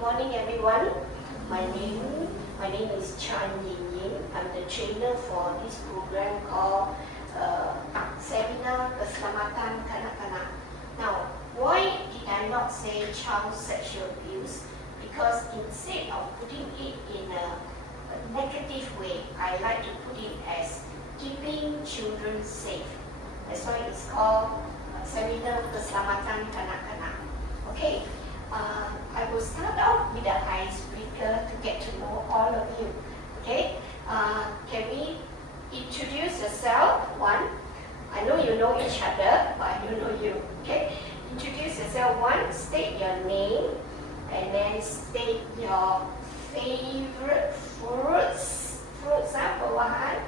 morning, everyone. My name is Chan Yin Yin. I'm the trainer for this program called Seminar Keselamatan Kanak-Kanak. Now, why did I not say child sexual abuse? Because instead of putting it in a negative way, I like to put it as keeping children safe. That's why it's called Seminar Keselamatan Kanak-Kanak. Okay. I will start off with an icebreaker to get to know all of you. Okay? Can we introduce yourself? One. I know you know each other, but I don't know you. Okay? Introduce yourself. One. State your name, and then state your favorite fruits. For one,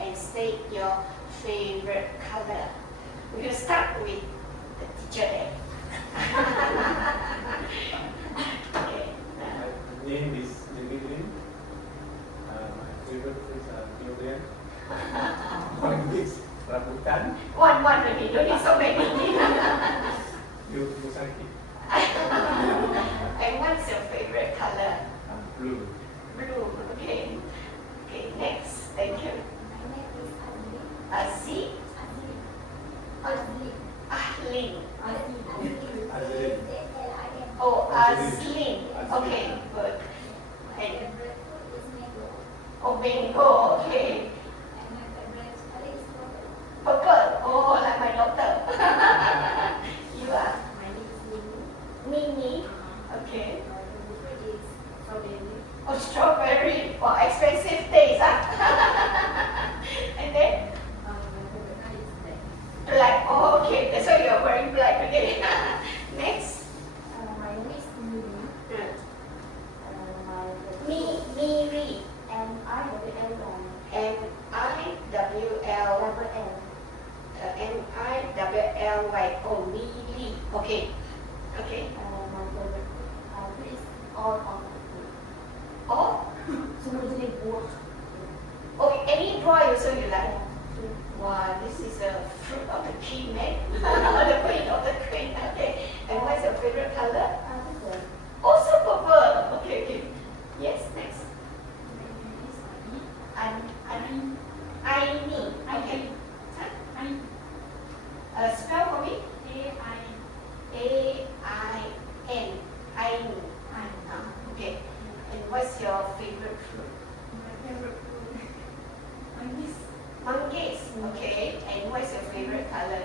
and state your favorite color. We will start with the teacher there. Okay. My name is David. My favorite fruits are durian. One is rambutan. One only, don't need so many. You Musaki. And what's your favorite color? Blue. Blue. Okay. Okay. Next. Thank you. My name is Aziz. Ahlin. Azlin. Oh, Azlin. Okay. Good. And oh, mango. Okay. Purple. Oh, like my daughter. You are Mini. Okay. Oh, strawberry. Oh, expensive taste, huh? And then black. Oh, okay. That's why you're wearing black today. Next. My name is Miri. Miri. M-I-W-L-Y. M-I-W-L-Y. Oh, Miri. Okay. Okay. My favorite fruit is all of it. Oh. Semua jenis buah. Oh, any dry also you like? Wow, this is a fruit of the king, man. The queen of the queen. Okay. And what's your favorite color? Purple. Also purple. Okay, okay. Yes, next. Aini. Okay. Spell for me. A-I-N. Aini. Okay. And what's your favorite fruit? Manggis. Okay. And what's your favorite color?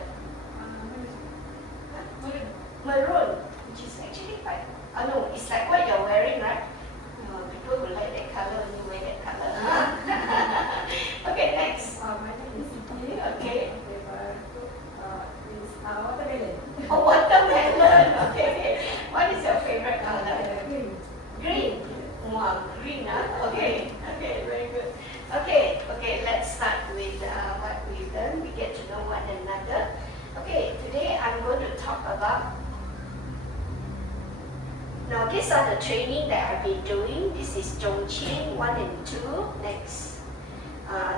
Maroon. Which is actually quite. Oh no, it's like what you're wearing, right? People who like that color only wear that color. Okay, next. My name is Siti. Okay. My favorite fruit is watermelon. Oh, watermelon. Okay. What is your favorite color? Green. Green. Wow, green, huh? Okay. Okay, very good. Okay, okay, let's start with what we've done. We get to know one another. Okay, today I'm going to talk about. Now, these are the training that I've been doing. This is Zhongqing 1 and 2. Next.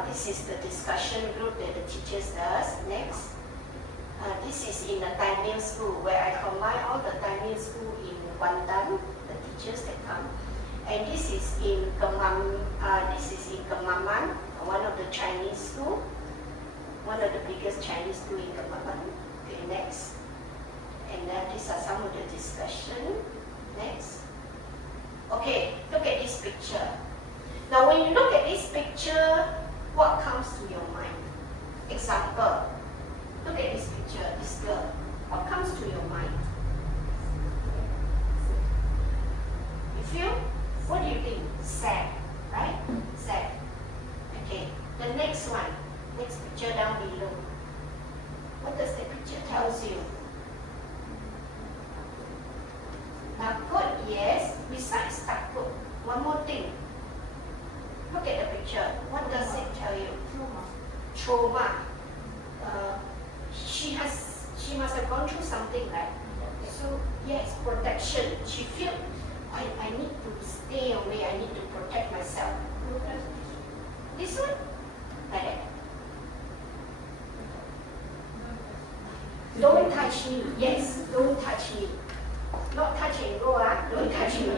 This is the discussion group that the teachers does. Next. This is in the Tamil school where I combine all the Tamil school in Kuantan, the teachers that come. And this is in Kemaman, one of the Chinese school, one of the biggest Chinese school in Kemaman. Okay, next. And these are some of the discussion. Next. Okay, look at this picture. Now, when you look at this picture, what comes to your mind? Example. Look at this picture, this girl. What comes to your mind? You feel? What do you think? Sad, right? Sad. Okay. The next one. Next picture down below. What does the picture tell you? Takut, yes. Besides takut, one more thing. Look at the picture. What does it tell you? Trauma. She must have gone through something, right? So yes, protection. She feel I need to stay away. I need to protect myself. This one, like that. Don't touch me. Yes, don't touch me. Not touch and go, don't touch me.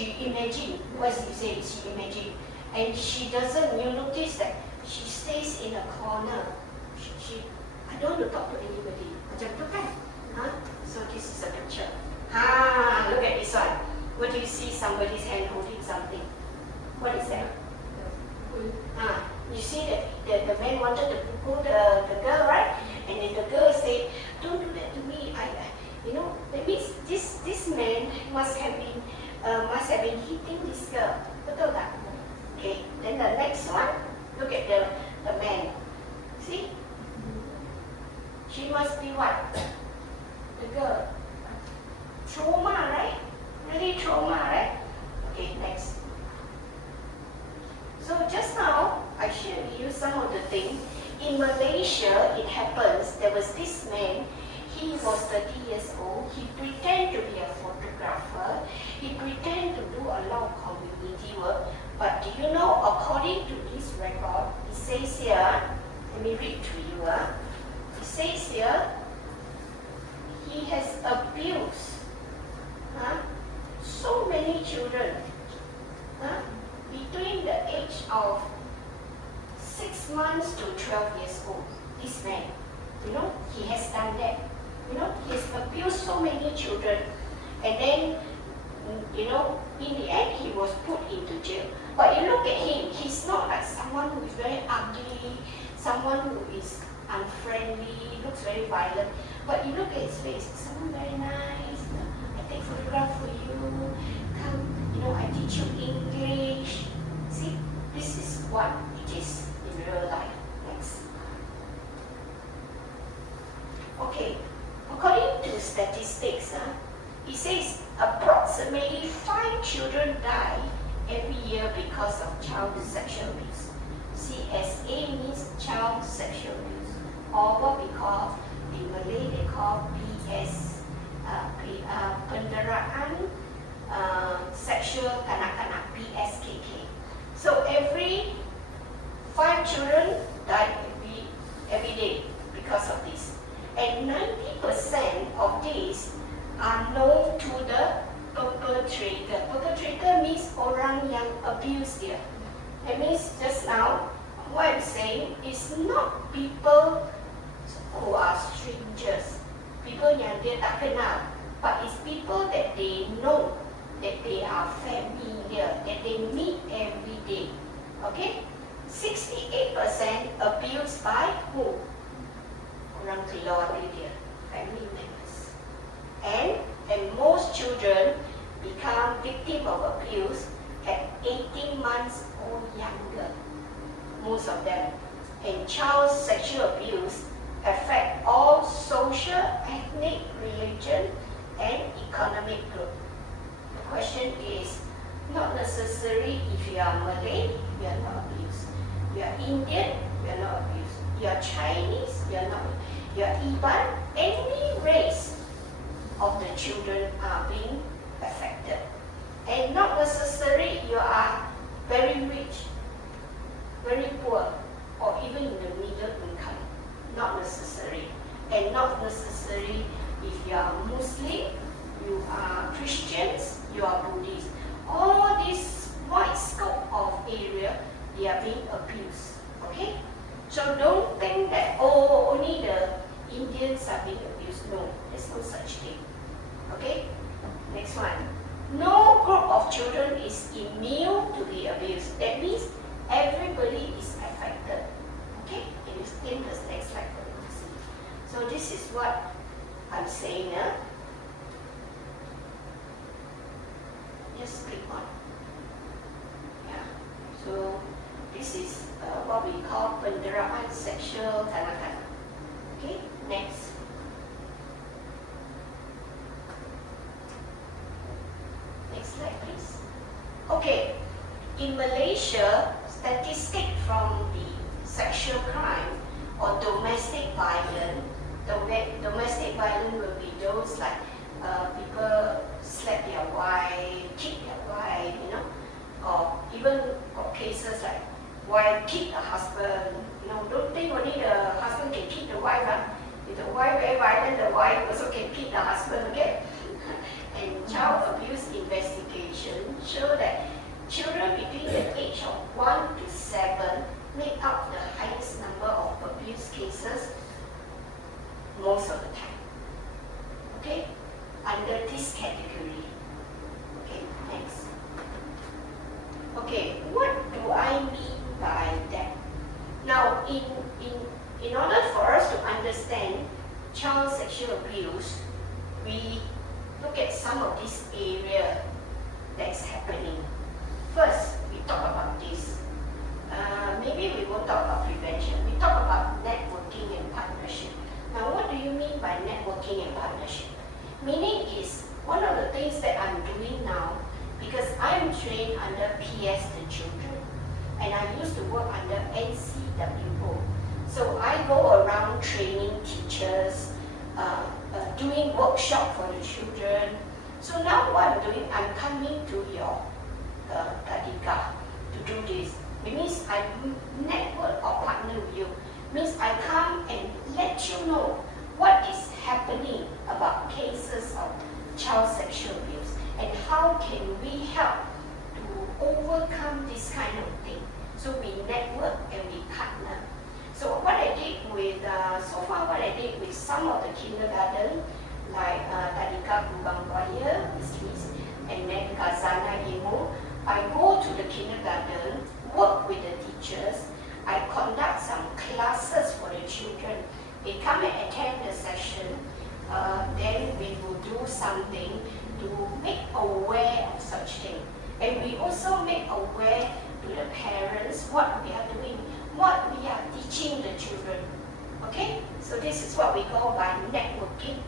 she imagine, what you say, she imagine. And she doesn't, you notice that she stays in a corner. I don't want to talk to anybody. Macam tu kan? Huh? So this is a picture. Look at this one. What do you see? Somebody's hand holding something. What is that? You see that the man wanted to pull the girl, right? And then the girl said, "Don't do that to me. That means this man must have been hitting this girl. Betul tak? Okay. Then the next one, look at the man. See? She must be what? The girl. Trauma, right? Really trauma, right? Okay, next. So just now, I shared with you some of the things. In Malaysia, it happens, there was this man, he was 30 years old, he pretended to be a photographer, he pretended to do a lot of community work, but do you know, according to this record, it says here, let me read to you, it says here, he has abused so many children between the age of 6 months to 12 years old. This man, he has done that. He has abused so many children. And then, in the end, he was put into jail. But you look at him, he's not like someone who is very ugly, someone who is unfriendly, looks very violent. But you look at his face, someone very nice. I take photograph for you. Come, I teach you English. See, this is what it is in real life. Next. Okay, according to statistics, it says approximately 5 children die every year because of child sexual abuse. CSA means child sexual abuse, or what we call, in Malay they call PS, penderaan sexual kanak-kanak, PSKK. So every 5 children die every day because of this. And 90% of these are known to the perpetrator. Perpetrator means orang yang abuse dia. That means just now, what I'm saying is not people who are strangers, people yang dia tak kenal, but it's people that they know, that they are familiar, that they meet every day. Okay? 68% abused by who? Orang keluarga dia, family members. And most children become victim of abuse at 18 months or younger. Most of them. And child sexual abuse affect all social, ethnic, religion, and economic group. The question is, not necessary if you are Malay, you are not abused. You are Indian, you are not abused. You are Chinese, you are not. You are Iban, any race of the children are being affected. And not necessarily you are very rich, very poor, or even in the middle income. Not necessary. And not necessary if you are Muslim, you are Christians, you are Buddhist. All this wide scope of area, they are being abused. Okay? So don't think that, only the Indians are being abused. No, there's no such thing. Okay? Next one. No group of children is immune to the abuse. That means everybody is affected. Okay? Can you take the next slide for me to see? So this is what I'm saying. Just click on. Yeah. So this is what we call penderaan sexual kanak-kanak. Okay, next. Next slide, please. Okay, in Malaysia, statistics from the sexual crime or domestic violence, domestic violence will be those like people slap their wife, kick their wife, or even got cases like wife kick the husband. Don't think only the husband can kick the wife. If the wife very violent, the wife also can kick the husband. Okay. And child abuse investigation 1 to 7 make up the highest number of abuse cases most of the time. Okay? Under this category. Okay, next. Okay, what do I mean by that? Now, in order for us to understand child sexual abuse, we look at some of this area that's happening. First, we talk about this. Maybe we won't talk about prevention. We talk about networking and partnership. Now, what do you mean by networking and partnership? Meaning is, one of the things that I'm doing now, because I'm trained under PS the children, and I used to work under NCWO. So I go around training teachers, doing workshop for the children. So now what I'm doing, I'm coming to your Tadika to do this. It means I network or partner with you. It means I come and let you know what is happening about cases of child sexual abuse and how can we help to overcome this kind of thing. So we network and we partner. So what I did with, so far what I did with some of the kindergarten, like Tadika Kubang Buaya, and then Kazana Imo, I go to the kindergarten, work with the teachers, I conduct some classes for the children. They come and attend the session, then we will do something to make aware of such thing. And we also make aware to the parents what we are doing, what we are teaching the children. Okay? So this is what we call by networking.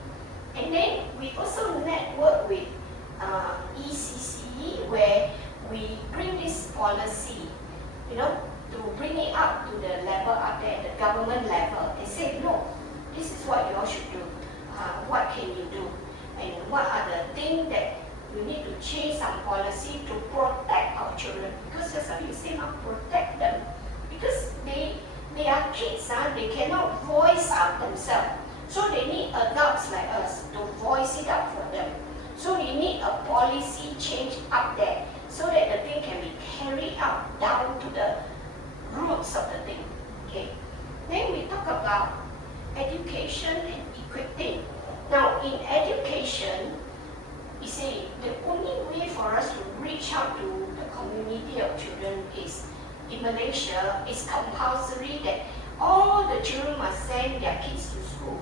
And then we also network with ECC, where we bring this policy, to bring it up to the level up there, the government level, and say, look, this is what you all should do. What can you do? And what are the things that you need to change some policy to protect our children? Because just like you say, protect them. Because they are kids, they cannot voice out themselves. So they need adults like us to voice it out for them. So you need a policy change up there so that the thing can be carried out down to the roots of the thing. Okay. Then we talk about education and equipping. Now in education, you see, the only way for us to reach out to the community of children is, in Malaysia, it's compulsory that all the children must send their kids to school.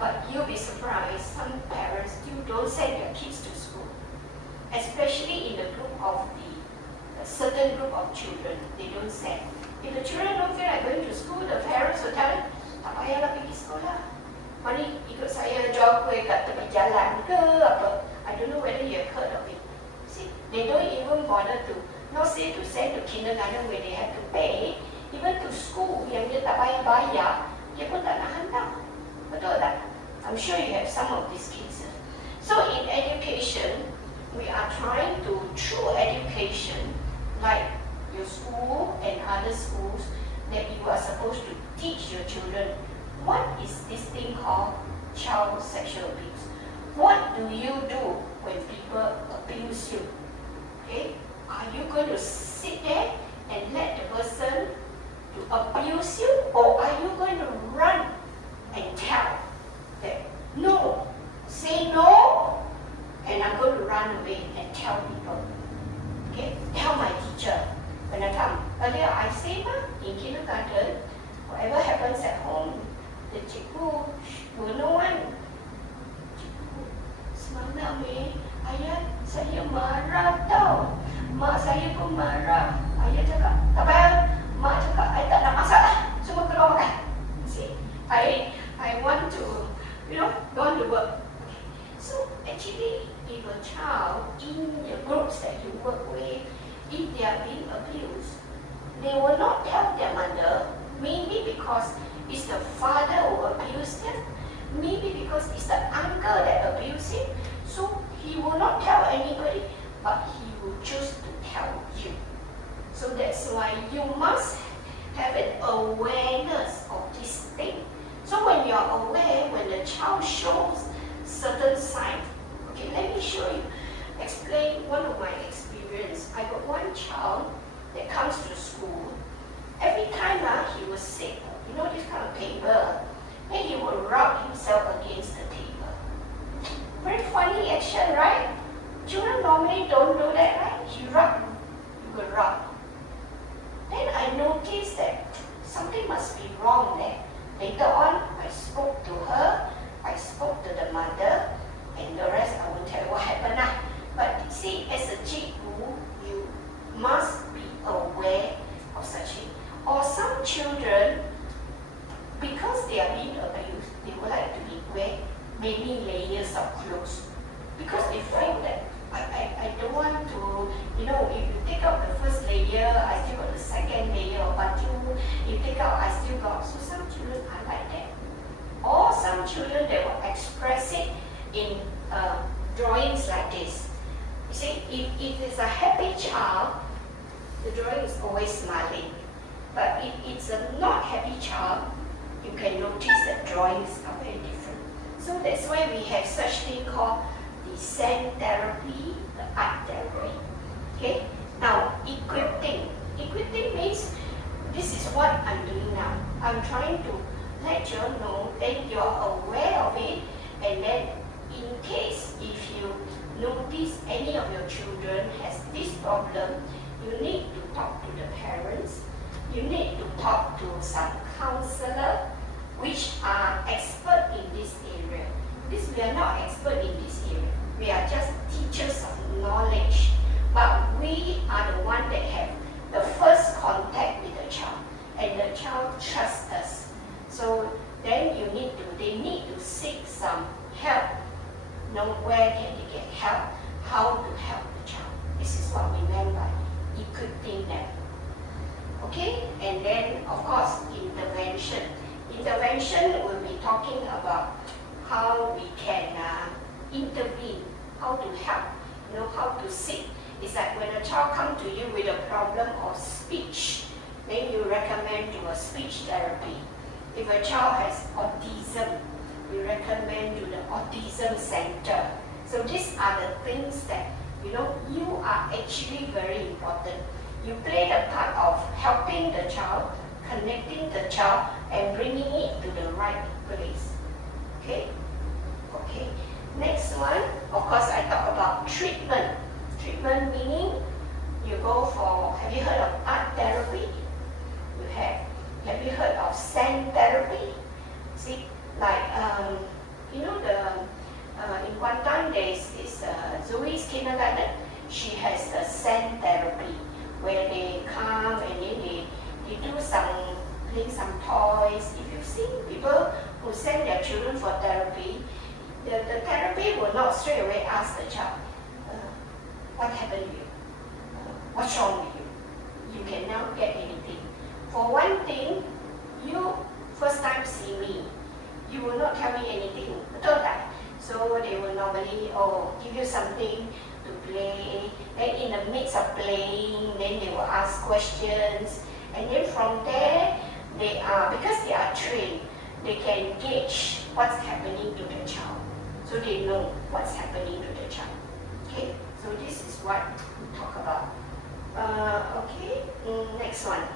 But you'll be surprised, some parents still don't send their kids to school. Especially in the group of a certain group of children, they don't send. If the children don't feel like going to school, the parents will tell them, tak payahlah pergi sekolah. Mari ikut saya jual kuih kat tepi jalan ke apa. I don't know whether you have heard of it. See, they don't even bother to, not say to send to kindergarten where they have to pay, even to school yang dia tak payah bayar, dia pun tak nak hantar. Betul tak? I'm sure you have some of these cases. So in education, we are trying to, through education, like your school and other schools, that you are supposed to teach your children what is this thing called child sexual abuse. What do you do when people abuse you? Okay? Are you going to sit there and let the person to abuse you, or are you going to run and tell that no, say no, and I'm going to run away and tell people? Okay? Tell my teacher when I come. Earlier I say in kindergarten, whatever happens at home, the cikgu will know one. Semalam ayah saya marah tau. Mak saya pun marah. Ayah cakap, tak payah. Mak cakap, I tak nak masak lah. Semua keluar makan. See, I want to, go on to work. Okay. So actually, if a child in the groups that you work with, if they are being abused, they will not tell their mother, maybe because it's the father who abused them, maybe because it's the uncle that abused him, so he will not tell anybody, but he will choose to tell you. So that's why you must have an awareness of this thing. So when you are aware, when the child shows certain signs, okay, let me show you, explain one of my experience. I got one child, that comes to school, every time he was sick, you know this kind of paper, then he would rub himself against the table. Very funny action, right? Children normally don't do that, right? You will rub. Then I noticed that something must be wrong there. Later on, I spoke to her, I spoke to the mother, and the rest I won't tell you what happened. But see, as a cikgu, you must be aware of such thing. Or some children, because they are being abused, they would like to wear many layers of clothes. Because they feel that I don't want to, you know, if you take out the first layer, I still got the second layer of baju. You take out, I still got. So some children are like that. Or some children, they will express it in drawings like this. You see, if it's a happy child, the drawing is always smiling. But if it's a not happy child, you can notice that drawings are very different. So that's why we have such thing called the sand therapy, the art therapy. Okay? Now, equipping. Equipping means this is what I'm doing now. I'm trying to let you know that you're aware of it, and then in case if you notice any of your children has this problem, you need to talk to the parents. You need to talk to some counselor which are expert in this area. Because we are not expert in this area. We are just teachers of knowledge. But we are the one that have the first contact with the child. And the child trusts us. So then they need to seek some help. Know where can they get help, how to help the child. This is what we meant by equipping them. Okay? And then, of course, intervention. Intervention will be talking about how we can intervene, how to help, you know, how to seek. It's like when a child comes to you with a problem of speech, then you recommend to a speech therapy. If a child has autism, we recommend to the autism center. So these are the things that, you know, you are actually very important. You play the part of helping the child, connecting the child, and bringing it to the right place. Okay? Okay. Next one, of course, I talk about treatment. Treatment meaning you go for, have you heard of art therapy? You have. Have you heard of sand therapy? See, like, you know, in Kuantan there is this Zoe's kindergarten. She has the sand therapy where they come and then they do play some toys. If you've seen people who send their children for therapy, the therapy will not straight away ask the child, what happened to you? What's wrong with you? You cannot get anything. For one thing, you first time see me, you will not tell me anything. Betul tak? So they will normally give you something to play. Then in the midst of playing, then they will ask questions. And then from there, because they are trained, they can gauge what's happening to the child. So they know what's happening to the child. Okay? So this is what we talk about. Okay, next one.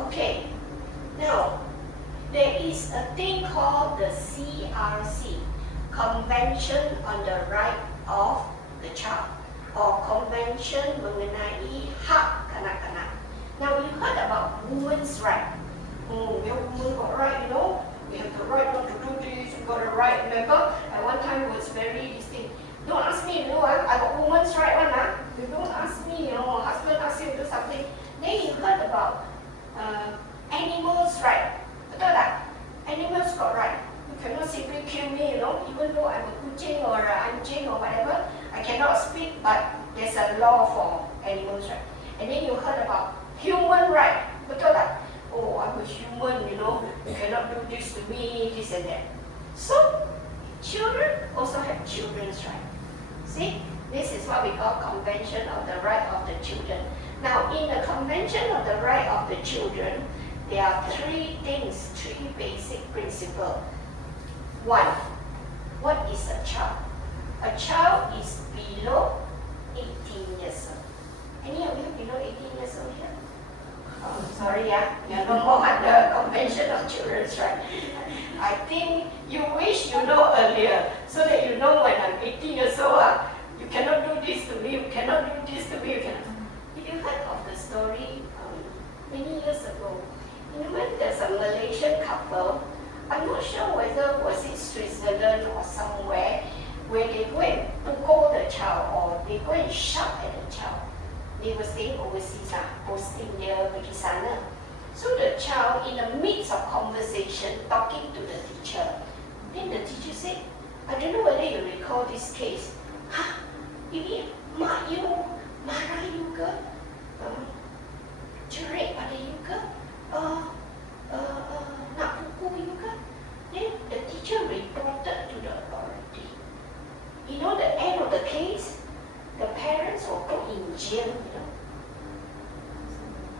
Okay, now there is a thing called the CRC, Convention on the Right of the Child, or Convention mengenai hak kanak-kanak. Now you heard about women's right. Oh, we women got right, you know. We have the right not to do this. We got the right. Remember, at one time it was very distinct. Don't ask me, you know, I got women's right one. You don't ask me, you know, husband asks you to do something. Then you heard about animals' right. Betul tak? Animals got right. You cannot simply kill me, you know, even though I'm a kucing or an anjing or whatever. I cannot speak, but there's a law for animals' right. And then you heard about human right. Betul tak? Oh, I'm a human, you know, you cannot do this to me, this and that. So, children also have children's right. See, this is what we call Convention of the Right of the Children. Now, in the Convention of the Right of the Children, there are three basic principles. One, what is a child? A child is below 18 years old. Any of you below 18 years old here? Oh, sorry, you're no more under Convention of Children's Rights. I think you wish you know earlier, so that you know when I'm 18 years old, you cannot do this to me, you cannot do this to me, you cannot. If you heard of the story many years ago, when there's a Malaysian couple, I'm not sure whether was it Switzerland or somewhere, where they go and pukul the child or they go and shout at the child. They were staying overseas, posting near pergi sana. So the child, in the midst of conversation, talking to the teacher, then the teacher said, I don't know whether you recall this case. Ini mak you marah you ke? Cerai pada you ke? Nak pukul you ke? Then the teacher reported to the authority. You know the end of the case? The parents were put in jail,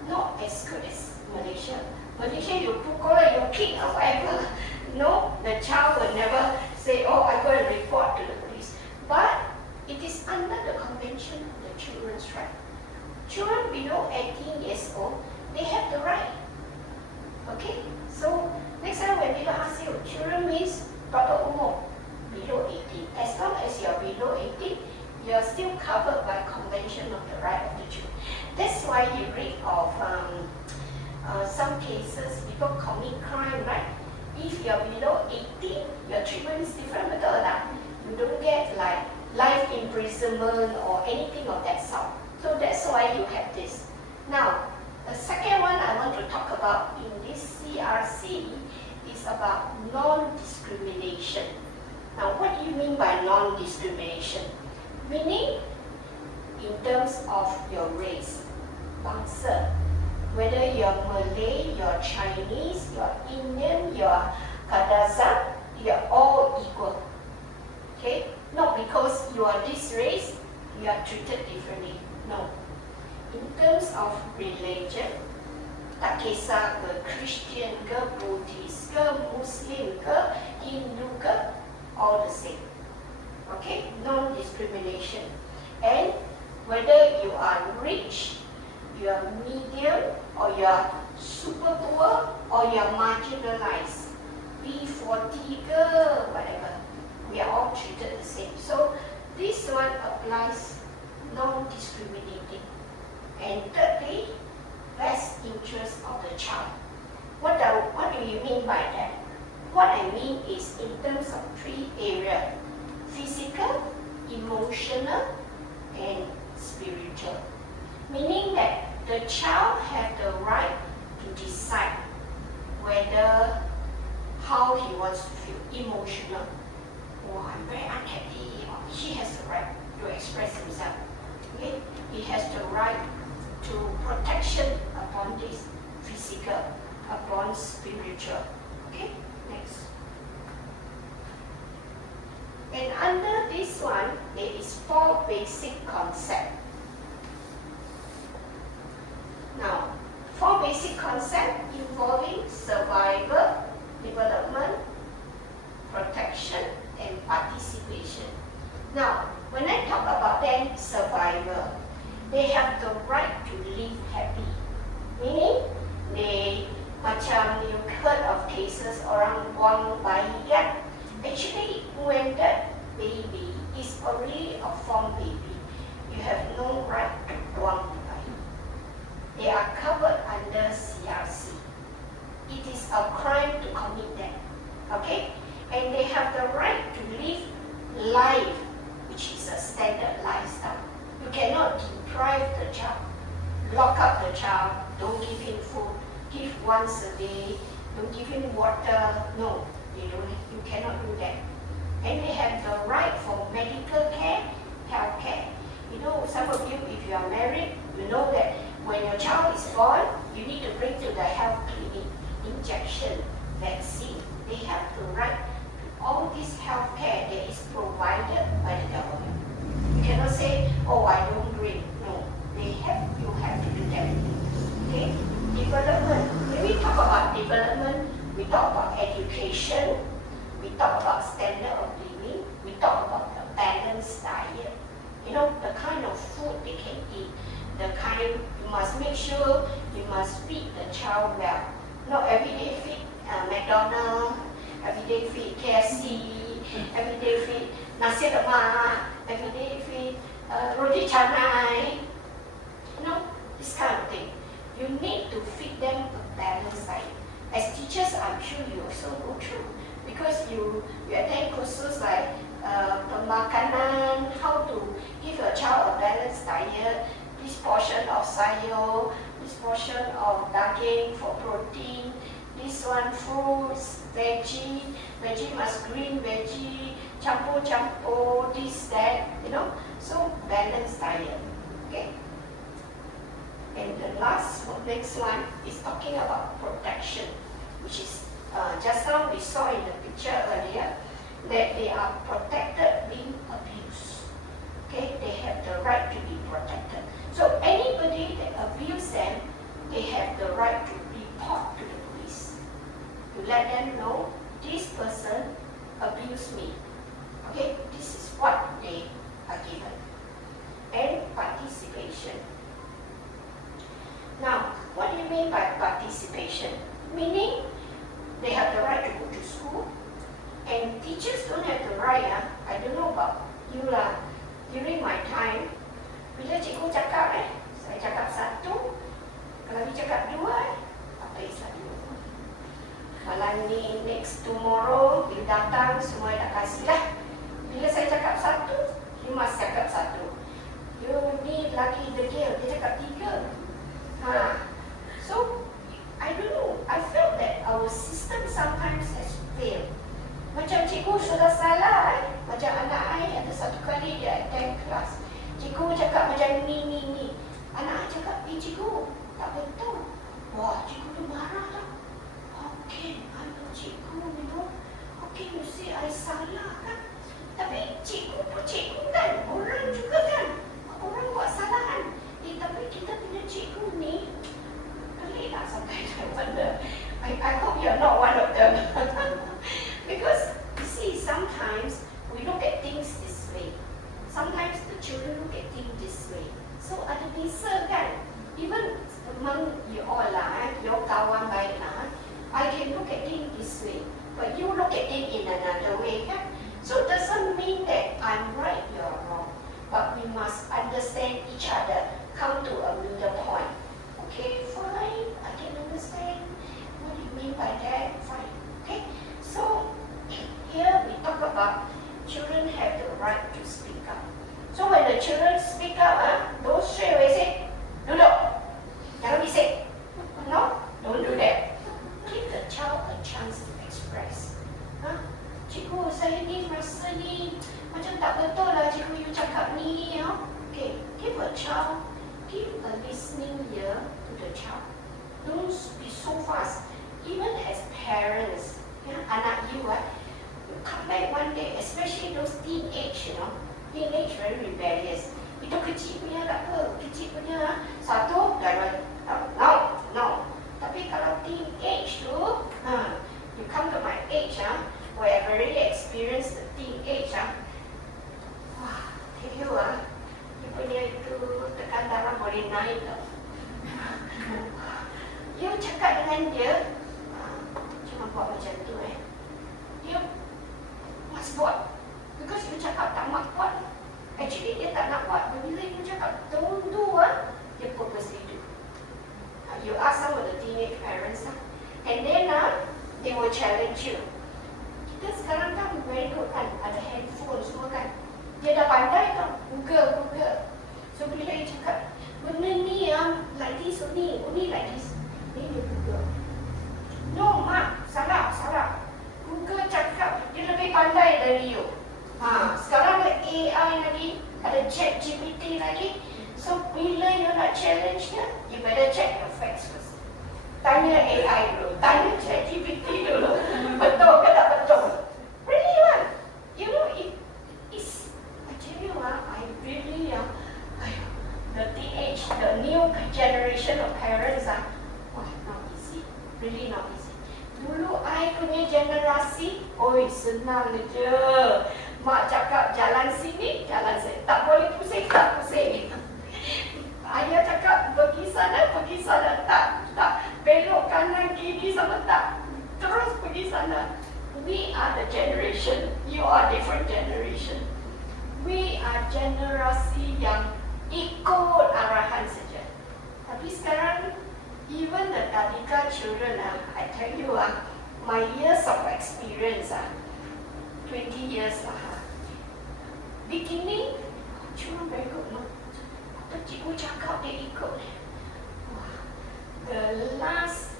Not as good as Malaysia. Malaysia, you pukul, you kick or whatever. No, the child will never say, oh, I go and report to the police. But it is under the Convention of the Children's Rights. Children below 18 years old, they have the right. Okay? So, next time when people ask you, children means berapa umur? Below 18. As long as you are below 18, you are still covered by Convention of the Right of the Children. That's why you read of some cases, people commit crime, right? If you are below 18, your treatment is different, betul tak? You don't get like life imprisonment or anything of that sort. So that's why you have this. Now, the second one I want to talk about in this CRC is about non-discrimination. Now, what do you mean by non-discrimination? Meaning, in terms of your race, bangsa, whether you're Malay, you're Chinese, you're Indian, you're Kadazan, you're all equal. Okay? Not because you are this race, you are treated differently. No. In terms of religion, tak kisah ke Christian ke, Buddhist ke, Muslim ke, Hindu ke, all the same. Okay? Non-discrimination. And whether you are rich, you are medium, or you are super poor, or you are marginalized, B40 ke, whatever, we are all treated the same. So this one applies non-discriminating. And thirdly, best interest of the child. What do you mean by that? What I mean is in terms of three areas: physical, emotional, and spiritual. Meaning that the child has the right to decide whether how he wants to feel. Emotional. Oh, I'm very unhappy. He has the right to express himself. Okay? He has the right to protection upon this physical, upon spiritual. Okay? Next. And under this one, there is 4 basic concepts. Now, 4 basic concepts involving survival, development, protection, and participation. Now, when I talk about then survival, they have the right to live happy. Meaning, they macam you heard of cases orang buang bayi kan? Actually, when that baby is already a formed baby, you have no right to buang the bayi. They are covered under CRC. It is a crime to commit that. Okay? And they have the right to live life, which is a standard lifestyle. You cannot deprive the child, lock up the child, don't give him food, give once a day, don't give him water. No, you cannot do that. And they have the right for medical care, health care. You know, some of you, if you are married, you know that when your child is born, you need to bring to the health clinic, injection, vaccine. They have the right to all this health care that is provided by the government. You cannot say, oh, I don't bring. No, you have to do that. Okay? Development. When we talk about development, we talk about education, we talk about standard of living, we talk about the balanced diet. You know, the kind of food they can eat, the kind, you must make sure you must feed the child well. Not every day feed McDonald's, every day feed KFC, every day feed nasi lemak, every day feed roti canai. You know, this kind of thing. You need to feed them a balanced diet. As teachers, I'm sure you also go through, because you attend courses like pemakanan, how to give your child a balanced diet, this portion of sayur, this portion of daging for protein, this one fruits, veggie must green veggie, campur, this, that, you know, so balanced diet, okay? And the next one is talking about protection, which is just now we saw in the picture earlier that they are protected being abused. Okay, they have the right to be protected. So anybody that abuse them, they have the right to report to the police. To let them know this person abused me. Okay, this is what they are given. And participation. Now, what do you mean by participation? Meaning, they have the right to go to school, and teachers don't have the right. I don't know about you lah. During my time, bila cikgu cakap saya cakap satu, kalau dia cakap dua, apa islah dua? Malam ni, next tomorrow, bila datang, semua dah kasih lah. Bila saya cakap satu, you must cakap satu. You ni lagi degil, dia cakap tiga. So, I don't know. I felt that our system sometimes has failed. Macam cikgu sudah salah. Macam anak saya ada satu kali dia attend kelas. Cikgu cakap macam ni. Anak saya cakap, cikgu, tak betul. Wah, cikgu tu marah lah. How can I know cikgu, you know? How can you say I salah kan? Tapi cikgu pun cikgu kan. Orang juga kan. Orang buat salah kan. Tapi kita punya cikgu ni pelik lah sometimes. I wonder. I hope you're not one of them. Because you see, sometimes we look at things this way. Sometimes the children look at things this way. So ada beza kan? Even among you all lah, your kawan baik lah, I can look at things this way, but you look at it in another way kan? So it doesn't mean that I'm right, you're wrong. But we must understand each other. Come to a middle point. Okay, fine, I can understand. What do you mean by that? Fine. Okay, so here we talk about children have the right to speak up. So when the children speak up, don't straight away say, duduk, jangan bising. No, don't do that. Give the child a chance to express. Cikgu, saya ni rasa ni macam tak betul lah cikgu you cakap ni. Okay, give a child, give a listening ear to the child. Don't be so fast. Even as parents, anak you, you come back one day, especially those teenage, teenage very rebellious. Itu kecil punya tak apa, kecil punya satu, no. Tapi kalau teenage tu, you come to my age, where I've already experienced the teenage, wah, tell you, you punya itu tekan darah boleh naik tau. You cakap dengan dia, cuma buat macam tu dia must buat. Because you cakap tak nak buat, actually dia tak nak buat. Bila you cakap don't do, dia purposely do. You ask some of the teenage parents, and then they will challenge you. Kita sekarang kan very good kan, ada handphone semua kan. Dia dah pandai tau, Google. So bila dia cakap, benda ni like this only like this. Then dia Google. No, mak, salah. Google cakap dia lebih pandai dari you. Sekarang ada AI lagi, ada ChatGPT lagi. So bila you nak challenge dia, you better check your facts first. Tanya AI dulu, tanya ChatGPT dulu. Betul ke tak betul? Really one. You know, it's I tell you, I really the teenage, the new generation of parents, not easy. Really not easy. Dulu I pun punya generasi, oi senang je. Mak cakap jalan sini, jalan sini. Tak boleh pusing, tak pusing. Ayah cakap pergi sana, tak belok kanan kiri sama tak. Terus pergi sana. We are the generation. You are different generation. We are generasi yang ikut arahan saja. Tapi sekarang, even the tadika children, I tell you, my years of experience, 20 years lah. Beginning, children very good, no? Apa cikgu cakap dia ikut. Wah, the last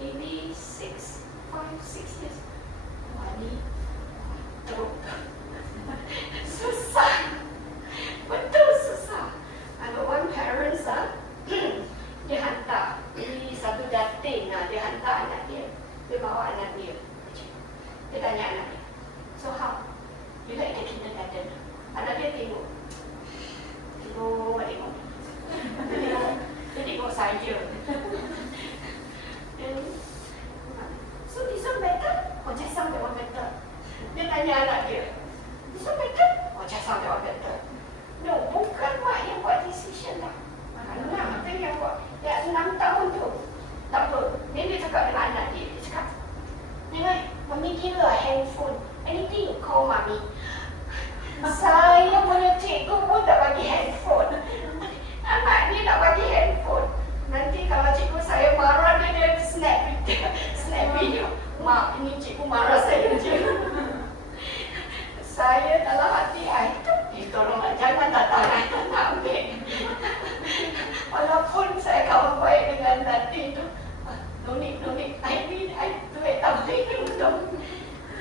maybe 5-6 years, wah ni teruk. Susah. Betul susah. Ada one parents, dia hantar di satu dating, dia hantar anak dia. Dia bawa anak dia. Dia tanya anak dia, so how? You like the kindergarten? Anak dia tengok. Dia tengok saja. So this one better? Or just some that one better? Dia tanya anak dia, this one better? Or just some that one better? No, bukan mak yang buat decision lah. Anak tu yang buat. Yang 6 tahun tu. Tak apa. Dia cakap dengan anak dia. Dia cakap, Nilai, Mami kira handphone. Anything you call Mami. Saya punya cikgu pun tak bagi handphone. Anak ni nak bagi handphone. Nanti kalau cikgu saya marah, dia snap video. Mak, ini cikgu marah saya je. Saya dalam hati, tolonglah jangan datang, nak ambil. Walaupun saya kawan baik dengan nanti tu, no need, I do it,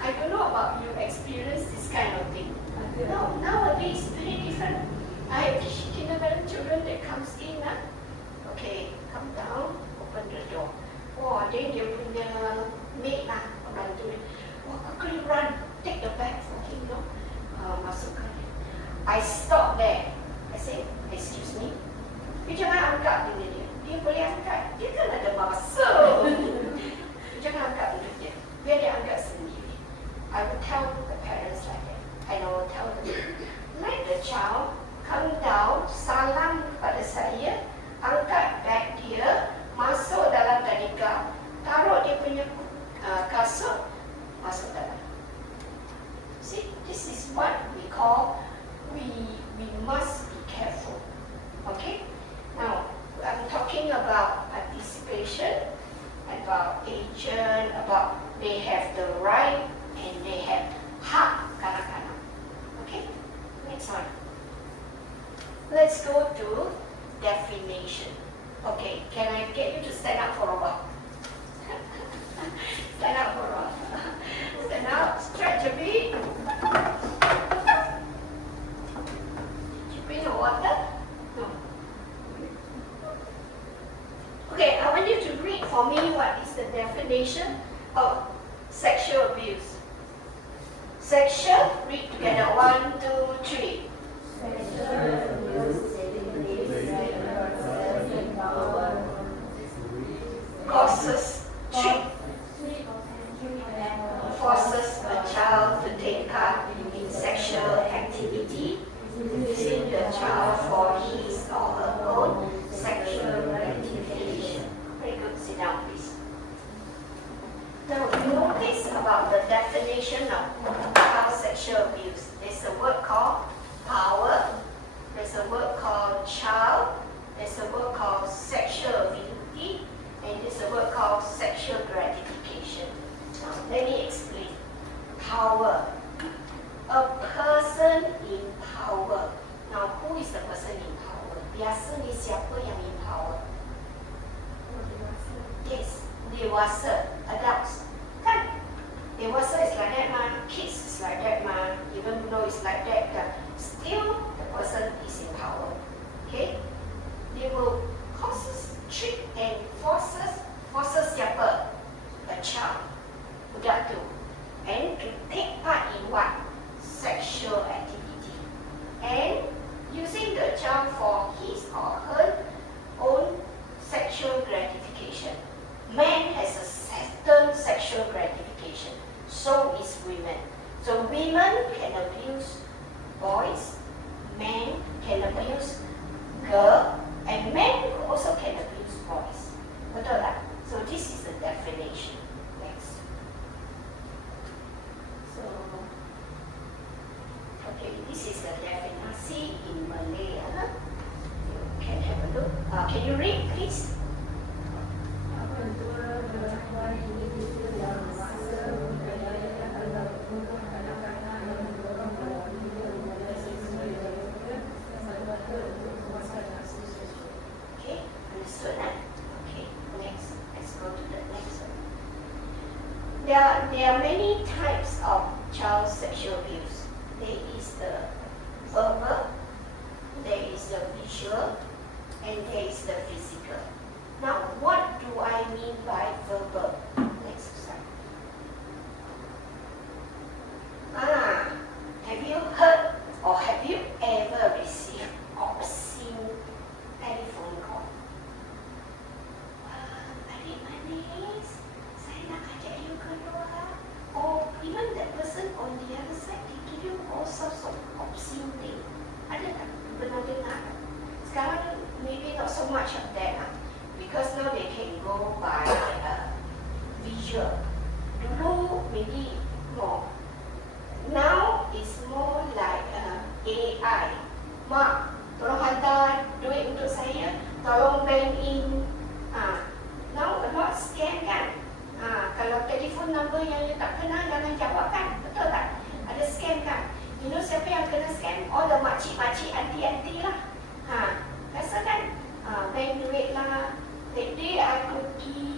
I don't know about you experience this kind of thing. No, nowadays very different. I have kindergarten children that comes in, okay, come down, open the door. Wah, then dia punya maid lah, pembantu dia. Wah, quickly run, take the bag for him, no? Masukkan. I stop there. I say, excuse me. You jangan angkat diri dia. Dia boleh angkat. Dia kan ada masa. You jangan angkat diri dia. Biar dia angkat sendiri. I will tell the parents like that. And I will tell them, let the child come down, salam pada saya, angkat bag dia, masuk dalam tadika, taruh dia punya kasut, masuk dalam. See, this is what we call, we must be careful. Okay? Now, I'm talking about participation, about agent, about they have the right and they have hak kanak-kanak. Okay? Next one. Let's go to definition. Okay, can I get you to stand up for a while? Stand up for a while. Stand up, stretch a bit. Did you bring your water? No. Okay, I want you to read for me what is the definition of sexual abuse. Sexual, read together. 1, 2, 3. Causes, forces a child to take part in sexual activity, using the child for his or her own sexual gratification. Very good, sit down please. Now you notice about the definition of child sexual abuse. There's a word called power, there's a word called child, there's a word called sexual ability, and there's a word called sexual gratification. Now, let me explain. Power. A person in power. Now, who is the person in power? Biasa ni siapa yang in power? Yes, dewasa, adults. Kan? Dewasa is like that man, kids is like that man, even though it's like that, still the person is in power. Okay? They will causes, trick and forces siapa? A child, budak tu. And to take part in what? Sexual activity. And using the child for his or her own sexual gratification. Man has a sexual gratification. So is women. So women can abuse boys, men can abuse girl, and men also can abuse boys. Betul tak? So this is the definition. Next. So, okay, this is the definition in Malay. You can have a look. Can you read, please? Okay, understood. Okay, next. Let's go to the next one. There are many types of child sexual abuse. There is the verbal, there is the visual, and there is the physical. Now, what do I mean by verbal? Next slide. Have you heard or have you ever received obscene telephone call? Adik manis, saya nak ajak you keluar. Or even that person on the other side, they give you all sorts of obscene thing. Ada tak pernah dengar? Sekarang maybe not so much of that, because now they can go by visual. Dulu maybe more. Now it's more like AI. Mak, tolong hantar duit untuk saya, tolong bank in. Now a lot scam kan. Kalau telefon number yang you tak kenal, jangan jawab kan. Betul tak? Ada scam kan. You know siapa yang kena scam? All the makcik-makcik, aunty-aunty lah. Rasa kan? Bank duit lah. That day I pergi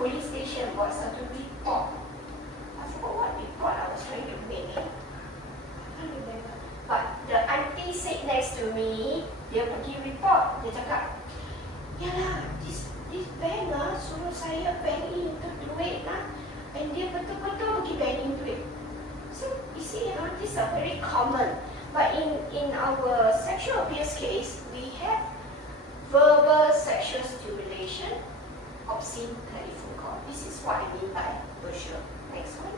police station buat satu report. I forgot what report I was trying to make. I can't remember. But the auntie sit next to me, dia pergi report. Dia cakap, yalah, this bank suruh saya bank in tu duit lah. And dia betul-betul pergi bank in duit. So, you see, these are very common. But in our sexual abuse case, we have verbal sexual stimulation, obscene telephone call. This is what I mean by visual. Next one.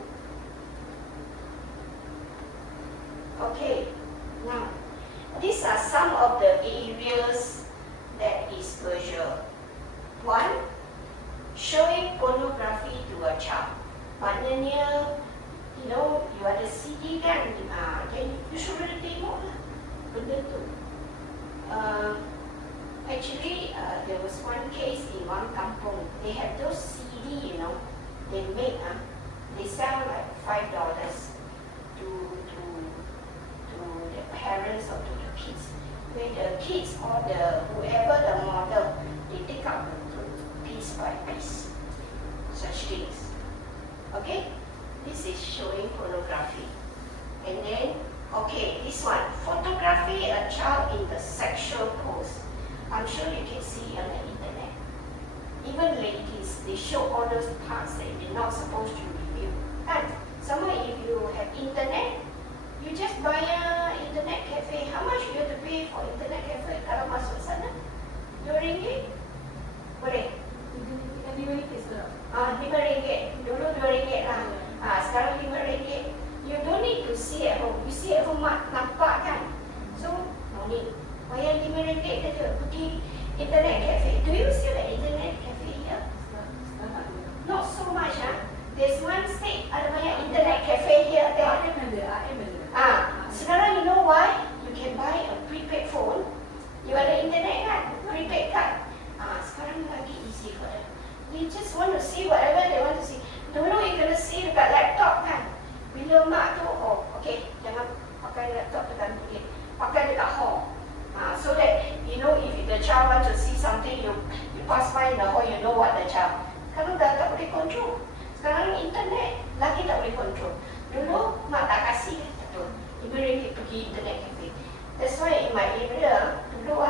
Okay, now these are some of the areas that is visual. One, showing pornography to a child. Maknanya, you know, you ada CD kan, then you suruh dia tengok lah benda tu. Actually, there was one case in one kampung. They have those CD, you know, they make, they sell like $5 to the parents or to the kids. Where the kids or whoever the model, they take out piece by piece, such things. Okay, this is showing pornography. And then, okay, this one, photography a child in the sexual pose. I'm sure you can see on the internet. Even ladies, they show all those parts that they're not supposed to reveal. And somewhere if you have internet, you just buy a internet cafe. How much you have to pay for internet cafe kalau masuk sana? RM2? Boleh? RM5. Dulu RM2 lah. Sekarang RM5. You don't need to see at home. You see at home nampak kan? So, no need. Bayar RM5 saja pergi internet cafe. Do you see the internet cafe here? Not so much. There's one state ada banyak internet cafe here. Sekarang you know why? You can buy a prepaid phone. You ada internet kan? Prepaid card. Sekarang lagi easy for them. They just want to see whatever they want to see. Dulu you kena see dekat laptop kan? Bila mak tu, okay, jangan pakai laptop dekat bilik. Pakai dekat hall. So that, you know, if the child wants to see something, you pass by in the hall, you know what the child. Sekarang dah tak boleh control. Sekarang internet lagi tak boleh control. Dulu mak tak kasih betul. RM5 pergi internet cafe. That's why in my area, dulu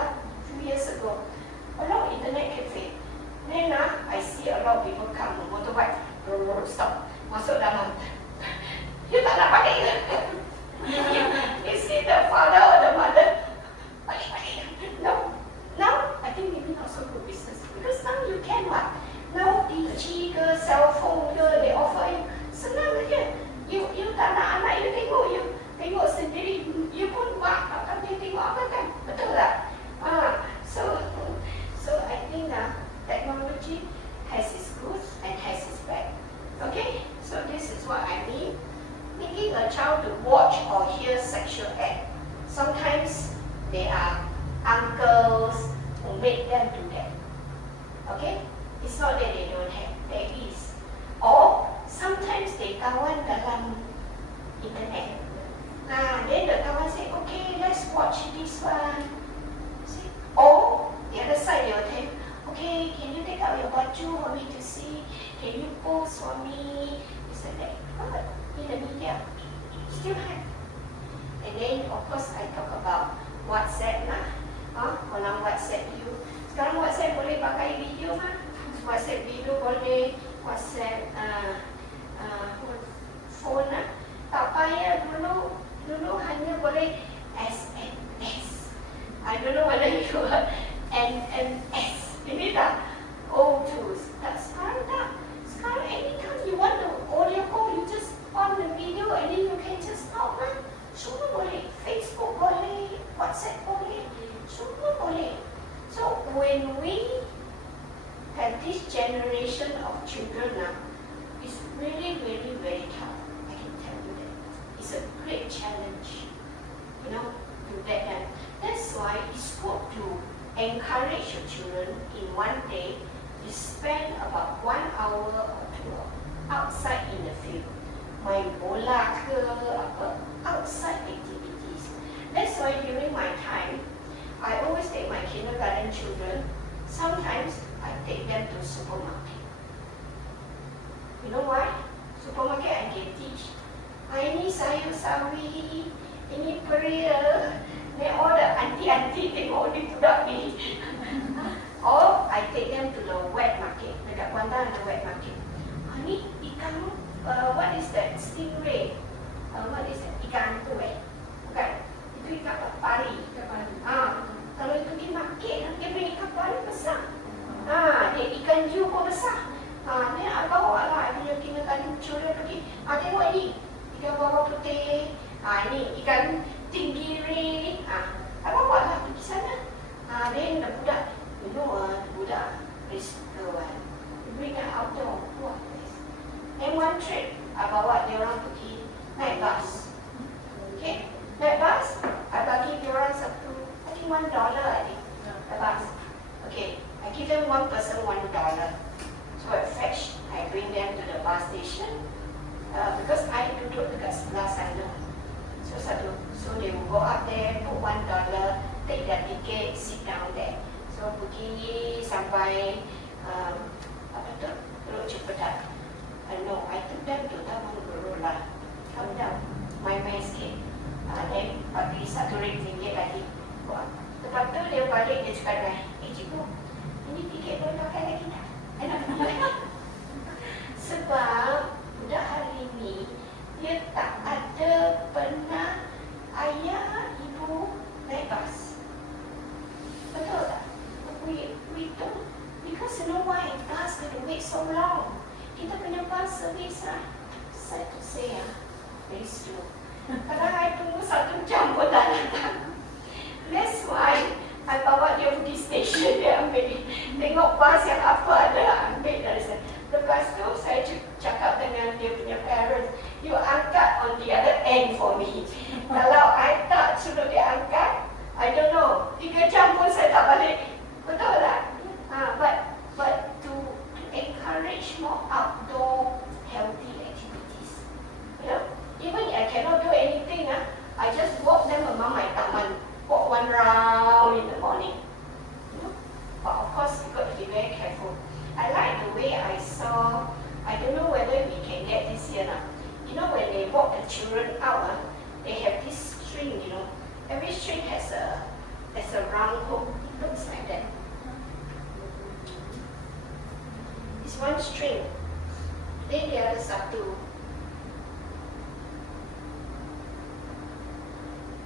few years ago, a lot of internet cafe. Then I see a lot of people come on motorbike, stop, masuk dalam. You tak nak pakai ke? You see the father or the mother. No, I think maybe not so good business because now you can what? Now PC ke, cellphone ke, they offer you. Senang aja. You tak nak anak you tengok sendiri. You pun mak takkan dia tengok apa kan? Betul tak? So I think technology has its good and has its bad. Okay? So this is what I mean. Making a child to watch or hear sexual act. Sometimes they are uncles who make them do that. Okay? It's not that they don't have. There is. Or sometimes they kawan dalam internet. Then the kawan say, okay, let's watch this one. See? Or the other side they will tell you, okay, can you take out your baju for me to see? Can you pose for me? This and that. But in the media, still have. And then of course I talk about WhatsApp lah. Orang WhatsApp you. Sekarang WhatsApp boleh pakai video mah. WhatsApp video boleh. WhatsApp phone lah. Tak payah dulu hanya boleh SMS. I don't know whether you heard NMS. Ini dah old tools. Tak sekarang tak. Sekarang anytime you want to audio call, you just on the video and then you can just talk lah. Semua boleh. Facebook boleh. WhatsApp boleh. Semua boleh. So when we have this generation of children now, it's really, really, very tough. I can tell you that. It's a great challenge, to get them. That's why it's good to encourage your children in one day to spend about 1 hour or 2 hours outside in the field. Main bola ke apa, outside activities. That's why during my time, I always take my kindergarten children. Sometimes I take them to supermarket. You know why? Supermarket I can teach. Ini sayur sawi, ini periuk. Then all the auntie tengok ni budak ni. Or I take them to the wet market. Dekat Kuantan ada wet market. Ni ikan, what is that? Stingray. What is that? Ikan tu bukan? Itu ikan pari. Kalau itu di market, dia beli ikan pari besar. Dia ikan hiu pun besar. Dia bawa lah, dia kinakan children pergi. Tengok ni, ikan bawang putih. Ini ikan tinggiri. Bawa lah pergi sana. Then the budak, budak is the one. Bring her outdoor. And one trip, I bawa dia orang pergi naik bus. Okay, naik bus, I bagi dia orang satu, I think $1 I think, the bus. Okay, I give them one person $1. So I fetch, I bring them to the bus station because I duduk dekat sebelah sana. So they will go up there, put $1, take their ticket, sit down there. So pergi sampai apa tu, Teluk Cipedak. No, I took them to Taman Berola. Come down, main-main sikit. Then bagi RM1 lagi. Lepas tu dia balik, dia cakap, cikgu, ini tiket boleh pakai lagi tak? Sebab budak hari ni, dia tak ada pernah ayah, ibu naik bas. Betul tak? We don't, because you know why? Bus kena wait so long. Kita punya bus service sad to say very slow. Kadang I tunggu 1 jam pun tak datang. That's why I bawa dia pergi station, dia ambil, tengok bus yang apa ada, ambil dari sana. Lepas tu saya cakap dengan dia punya parents, you angkat on the other end for me. Kalau I tak suruh dia angkat, I don't know, 3 jam pun saya tak balik. Betul tak? But to encourage more outdoor healthy activities. Even I cannot do anything, I just walk them around my taman, walk 1 round in the morning. But of course, you got to be very careful. I like the way I saw, I don't know whether we can get this here now. When they walk the children out, they have this string, every string has a round hook. It looks like that. It's one string. Then the other satu.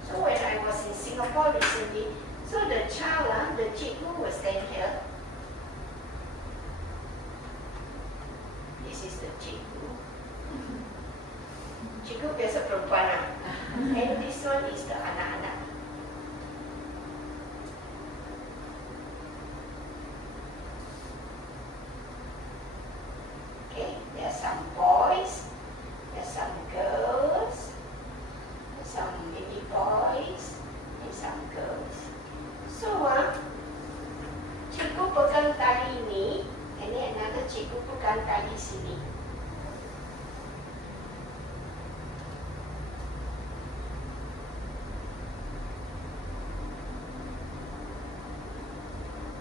So when I was in Singapore recently, so the child, the cikgu was staying here. cikgu biasa perempuan lah. And this one is the anak-anak. Okay, there are some boys, there are some girls, there are some baby boys, and some girls. So, cikgu pegang tali ni, and then another cikgu pegang tali sini.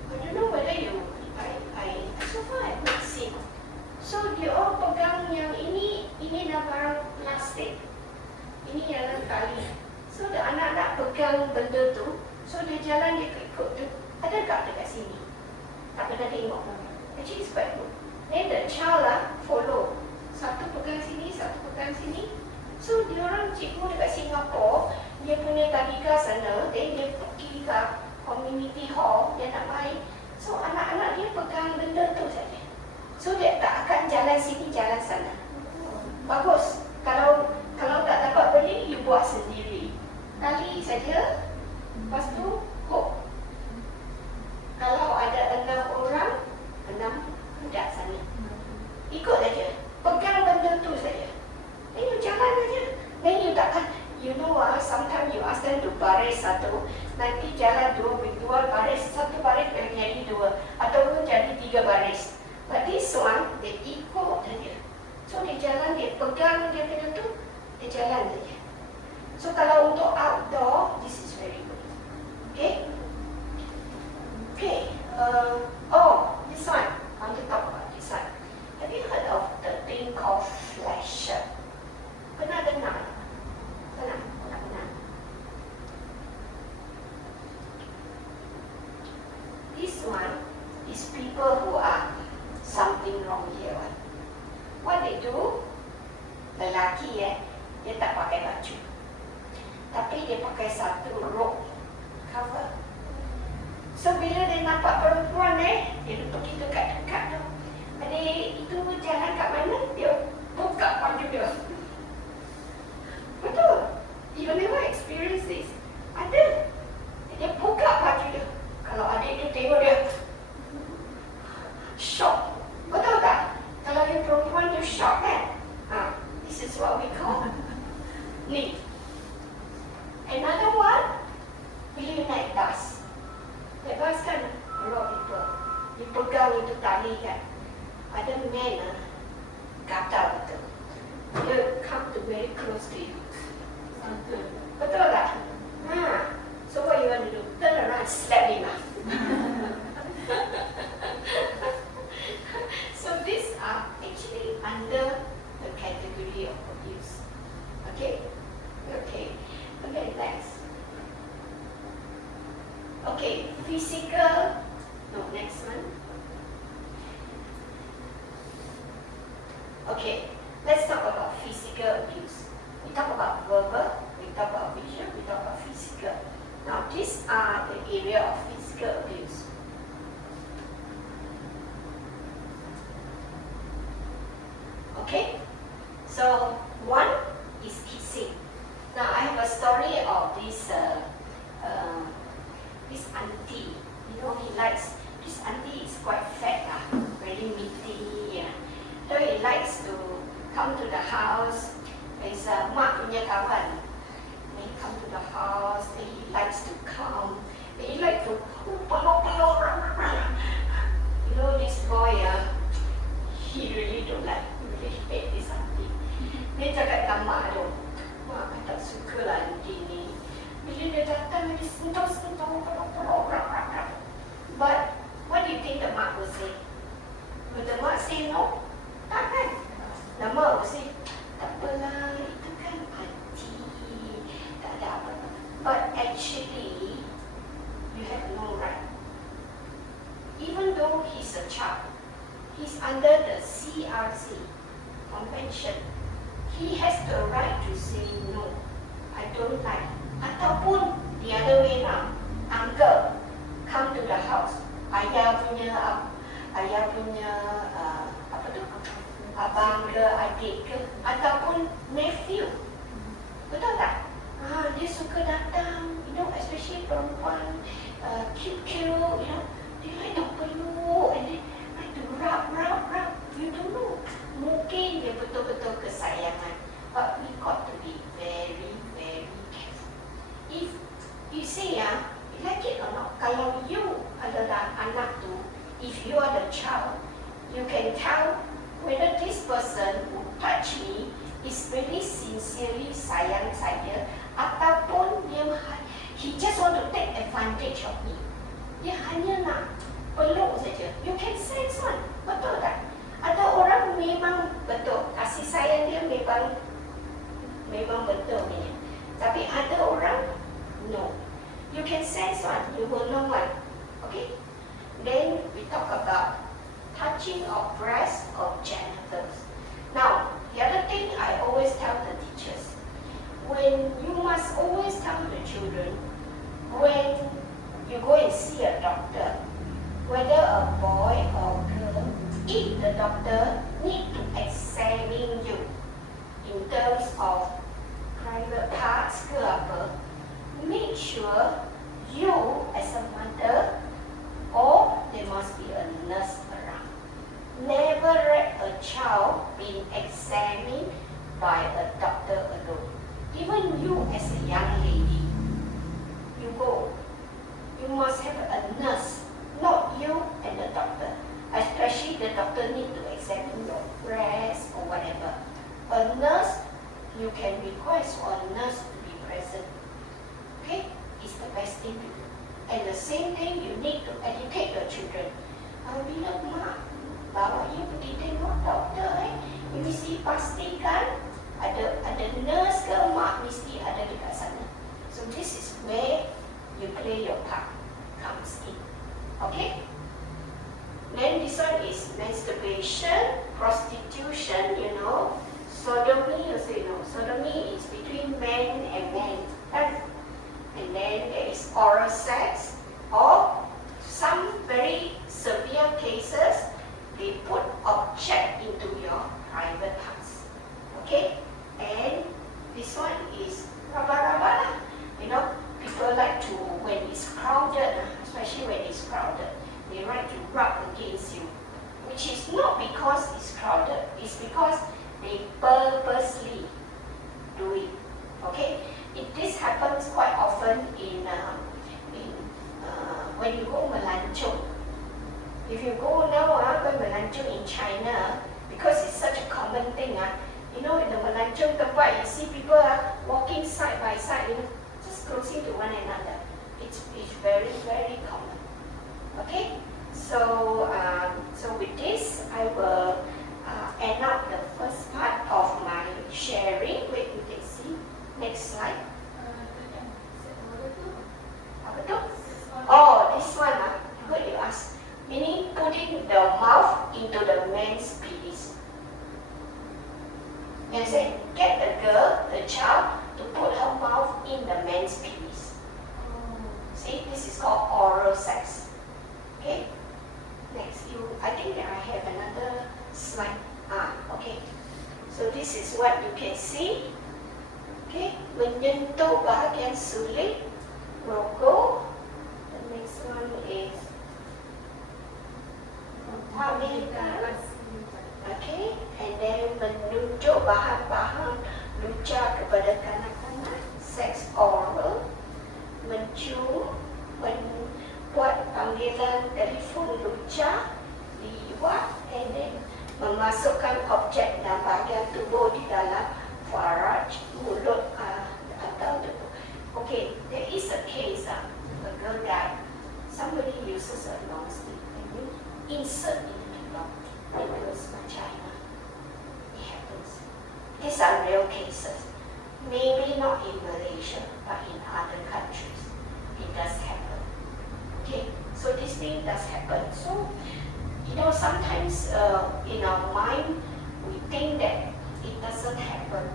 I don't know whether so far I've not seen. So dia orang pegang yang ini dah barang plastik, ini jalan tali. So the anak-anak pegang benda tu, so dia jalan dia ikut tu. Ada tak dekat sini? Tak pernah tengok. Actually it's quite good. Then the child follow. Satu pegang sini, satu pegang sini. So dia orang cikgu dekat Singapore, dia punya tadika sana, then dia pergi ke community hall, dia nak main. So anak-anak dia pegang benda tu saja. So dia tak akan jalan sini, jalan sana. Bagus. Kalau tak dapat beli, you buat sendiri. Tali saja. Lepas tu, hook. Kalau ada 6 orang, 6 budak sana. Ikut saja. Pegang benda tu saja. Then you jalan saja. Then you takkan, sometimes you ask them to baris satu, nanti jalan dua baris, satu baris boleh jadi 2, ataupun jadi 3 baris. But this one, dia ikut saja. So dia jalan, dia pegang dia punya tu, dia jalan saja. So kalau untuk outdoor, this is very good. Okay? Okay. This one. I want to talk about this one. Have you heard of the thing called flasher? Pernah dengar? Pernah? This one is people who are something wrong here. What they do? Lelaki dia tak pakai baju, tapi dia pakai satu rope cover. So bila dia nampak perempuan dia pergi dekat-dekat tu. Adik itu jalan kat mana? Dia buka baju dia. Betul? You never experience this. Ada. Dia buka baju dia. Kalau adik tu tengok dia shock. Betul tak? Kalau dia perempuan tu shock kan? This is what we call ni. Another one, bila you naik bus. Naik bus kan, a lot of people. You pegang itu tali kan. Ada man gatal betul. Dia come to very close to you. Betul tak? So what you want to do? Turn around, slap him. So these are actually under the category of abuse. Okay? Okay, next. Okay, physical. No, next one. Okay, let's talk about physical abuse. We talk about verbal, we talk about visual, we talk about physical. Now, these are the area of physical abuse. Okay, so one is kissing. Now, I have a story of this auntie. This auntie is quite fat, very meaty. So he likes to come to the house. He's mak punya kawan. When he come to the house, then he likes to come. Then he like to peluk. This boy, he really don't like. He really hate this auntie. Dia cakap dengan mak tu, mak tak suka lah auntie ni. Bila dia datang, dia sentuh, peluk. But what do you think the mak will say? Will the mak say no? Tak kan? The mak will say, tak apalah, itu kan auntie, tak ada apa. But actually, you have no right. Even though he's a child, he's under the CRC convention. He has the right to say no. I don't like. Ataupun the other way round, uncle come to the house. Ayah punya apa tu? Abang ke adik ke, ataupun nephew Betul tak? Dia suka datang, especially perempuan, cute, dia like to peluk and then like to rub. You don't know. Mungkin dia betul-betul kesayangan. But we got to be very, very careful. If you say, like it or not, kalau you adalah anak tu, if you are the child, you can tell whether this person who touch me is really sincerely sayang saya ataupun he just want to take advantage of me. Dia hanya nak peluk saja. You can sense one. Betul tak? Ada orang memang betul, kasih sayang dia memang betul ni. Tapi ada orang no. You can sense one. You will know one. Okay? Then we talk about touching of breast or genitals. Now, the other thing I always tell the teachers, when you must always tell the children, when you go and see a doctor, whether a boy or girl, if the doctor need to examine you in terms of private parts ke apa, make sure you as a mother or there must be a nurse around. Never let a child being examined by a doctor alone. Even you as a young lady, you go. You must have a nurse, not you and the doctor. Especially the doctor need to examine your breast or whatever. A nurse, you can request for a nurse to be present. Okay? It's the best thing to do. And the same thing, you need to educate your children. Bila mak bawa you pergi tengok doktor, you mesti pastikan ada nurse ke mak mesti ada dekat sana. So this is where you play your part comes in. Okay? Then this one is masturbation, prostitution, sodomy also, sodomy is between man and man. And then there is oral sex, or some very severe cases, they put object into your private parts. Okay? And this one is raba-raba. People like to, when it's crowded, especially when it's crowded, they like to rub against you. Which is not because it's crowded, it's because they purposely do it. Okay? This happens quite often when you go melancong. If you go now, go melancong in China, because it's such a common thing, in the melancong tempat, you see people walking side by side, just closing to one another. It's very, very common. Okay? So with this, I will end up the first part of my sharing. Wait, you can see. Next slide. Apa tu? Oh, this one, good you ask. Meaning putting the mouth into the man's penis. You say, get the girl, the child, to put her mouth in the man's penis. See, this is called oral sex. Okay? Next, I think that I have another slide. Okay. So this is what you can see. Okay, menyentuh bahagian sulit, rokok. The next one is menghamilkan. Okay, and then menunjuk bahan-bahan luca kepada kanak-kanak, sex oral, mencium, membuat panggilan telefon luca, liwat, and then memasukkan objek dan bahagian tubuh di dalam faraj, mulut atau tubuh. Okay, there is a case, a girl died. Somebody uses a long stick and you insert into the vagina. It happens. These are real cases. Maybe not in Malaysia, but in other countries, it does happen. Okay, so this thing does happen. So, sometimes in our mind, we think that it doesn't happen,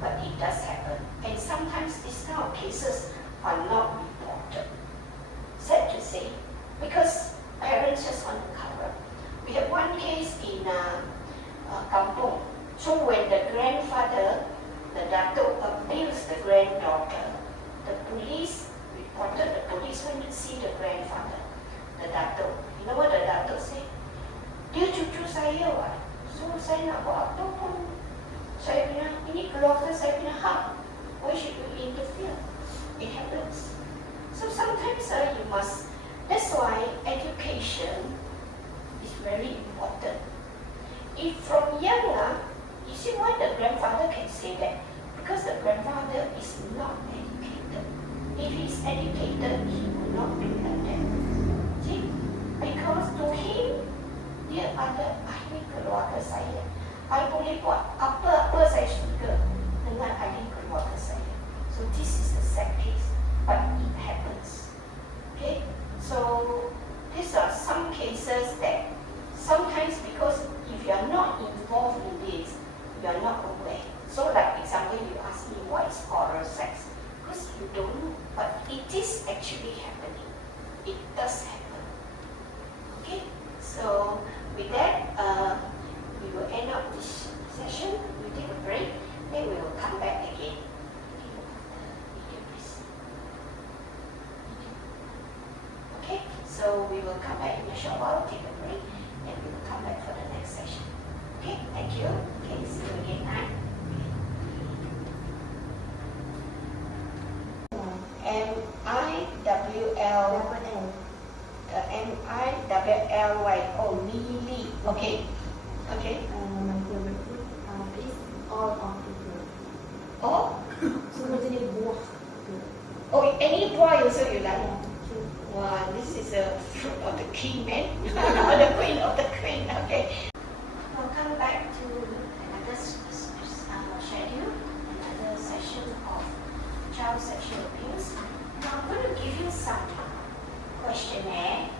but it does happen. And sometimes these kind of cases are not reported. Sad to say, because parents just want to cover. We have one case in kampung. So when the grandfather, the dato abused the granddaughter. The police reported, the police went to see the grandfather, the dato. You know what the dato said? Dia cucu saya, Wak. So saya nak buat apa pun. Saya punya, ini keluarga saya punya hak. Why should you interfere? It happens. So sometimes you must, that's why education is very important. If from young, you see why the grandfather can say that? Because the grandfather is not educated. If he is educated, he will not do like that. See? Because to him, dia ada ahli keluarga saya. I boleh buat apa-apa saya suka dengan ahli keluarga saya. So this is the sad case, but it happens. Okay? So these are some cases that sometimes because if you are not involved in this, you are not aware. So like example, you ask me what is oral sex. Because you don't know, but it is actually happening. It does happen. Okay? So with that, we will end up this session. We take a break, then we will come back again. Okay? So we will come back in a short while, take a break, and we will come back for the next session. Okay? Thank you. Okay, see you again. Bye. M-I-W-L M-I-W-L-Y. Oh, Lily. Okay. Okay. My favorite fruit is all of the fruit. Oh? Semua jenis buah. Oh, any boy also you like? Yeah, true. Wow, this is a fruit of the king, man. Or the queen of the queen. Okay. Welcome back to another schedule, another session of child sexual abuse. Now I'm going to give you some questionnaire.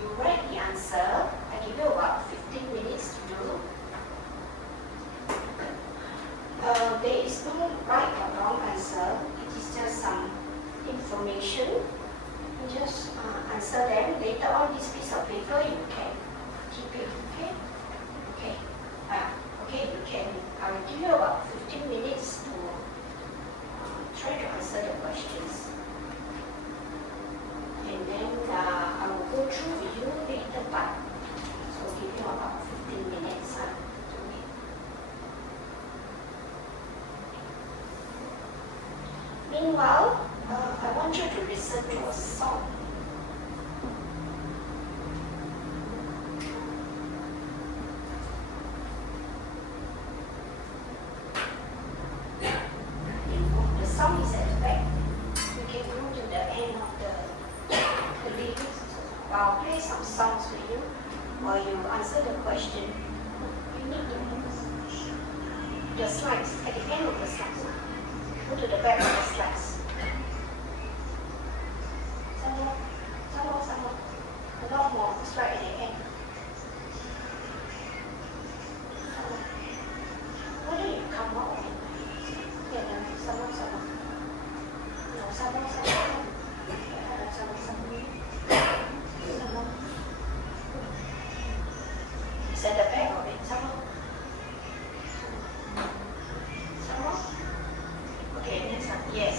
You write the answer. I give you about 15 minutes to do. There is no right or wrong answer. It is just some information. You just answer them. Later on, this piece of paper you can keep it. Okay? Okay. Okay. You can. I will give you about 15 minutes to try to answer the questions. And then I will go through with you later part. So give you about 15 minutes to read. Meanwhile, I want you to listen to a song. The song is at the back. You can go to the end of the lyrics. I'll play some songs for you while you answer the question. You need the slides at the end of the slides. Go to the back of the slides. Some more. A lot more. It's right at the end. Why don't you come out? Yeah, no, some more. No, some more. It's at the back of it. Some more. Okay, next one. Yes.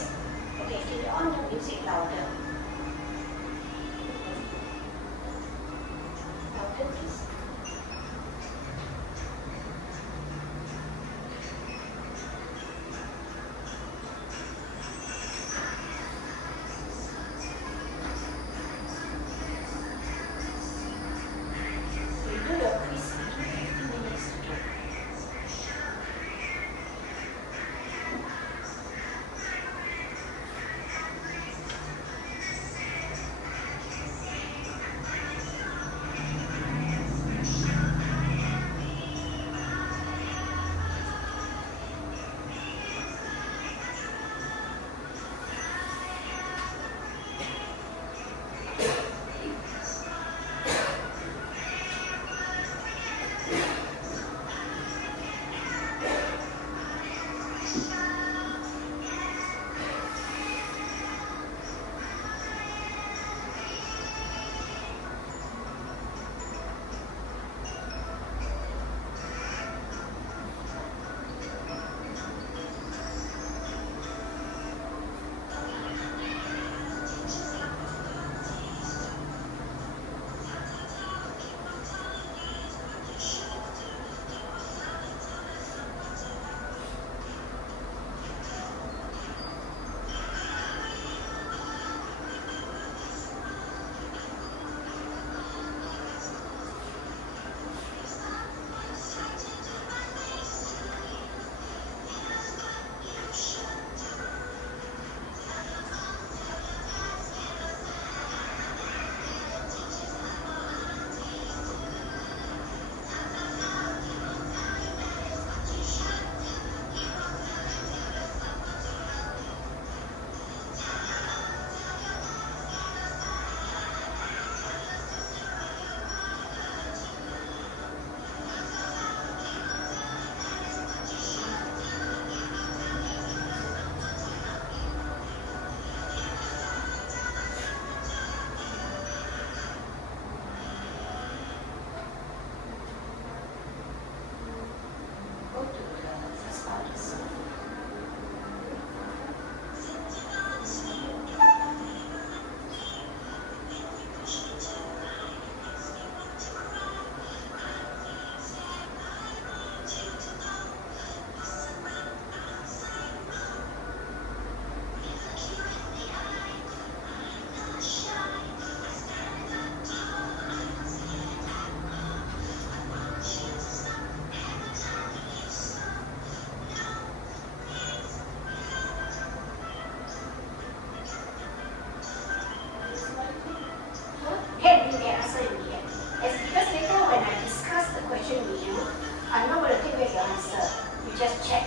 check.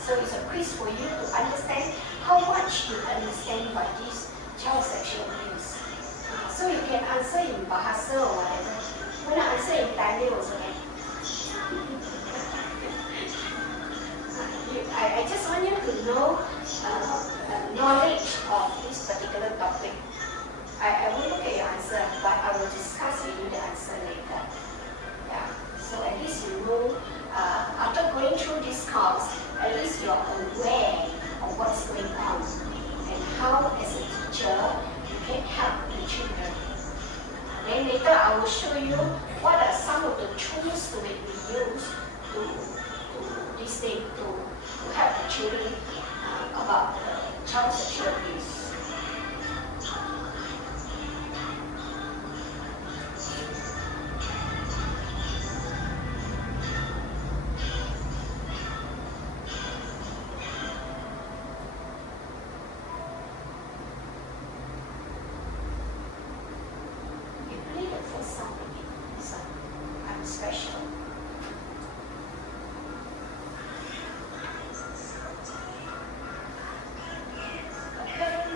So it's a quiz for you to understand how much you understand about this child sexual abuse. So you can answer in Bahasa or whatever. You want to answer in Tamil also can. I just want you to know knowledge of this particular topic. I will look at your answer, but I will discuss with you the answer later. Yeah. So at least you know, after going through this course, at least you're aware of what's going on and how, as a teacher, you can help the children. Then later I will show you what are some of the tools to be used to this thing to help the children about child sexual abuse. You play the first song again. This one, I'm special. Okay.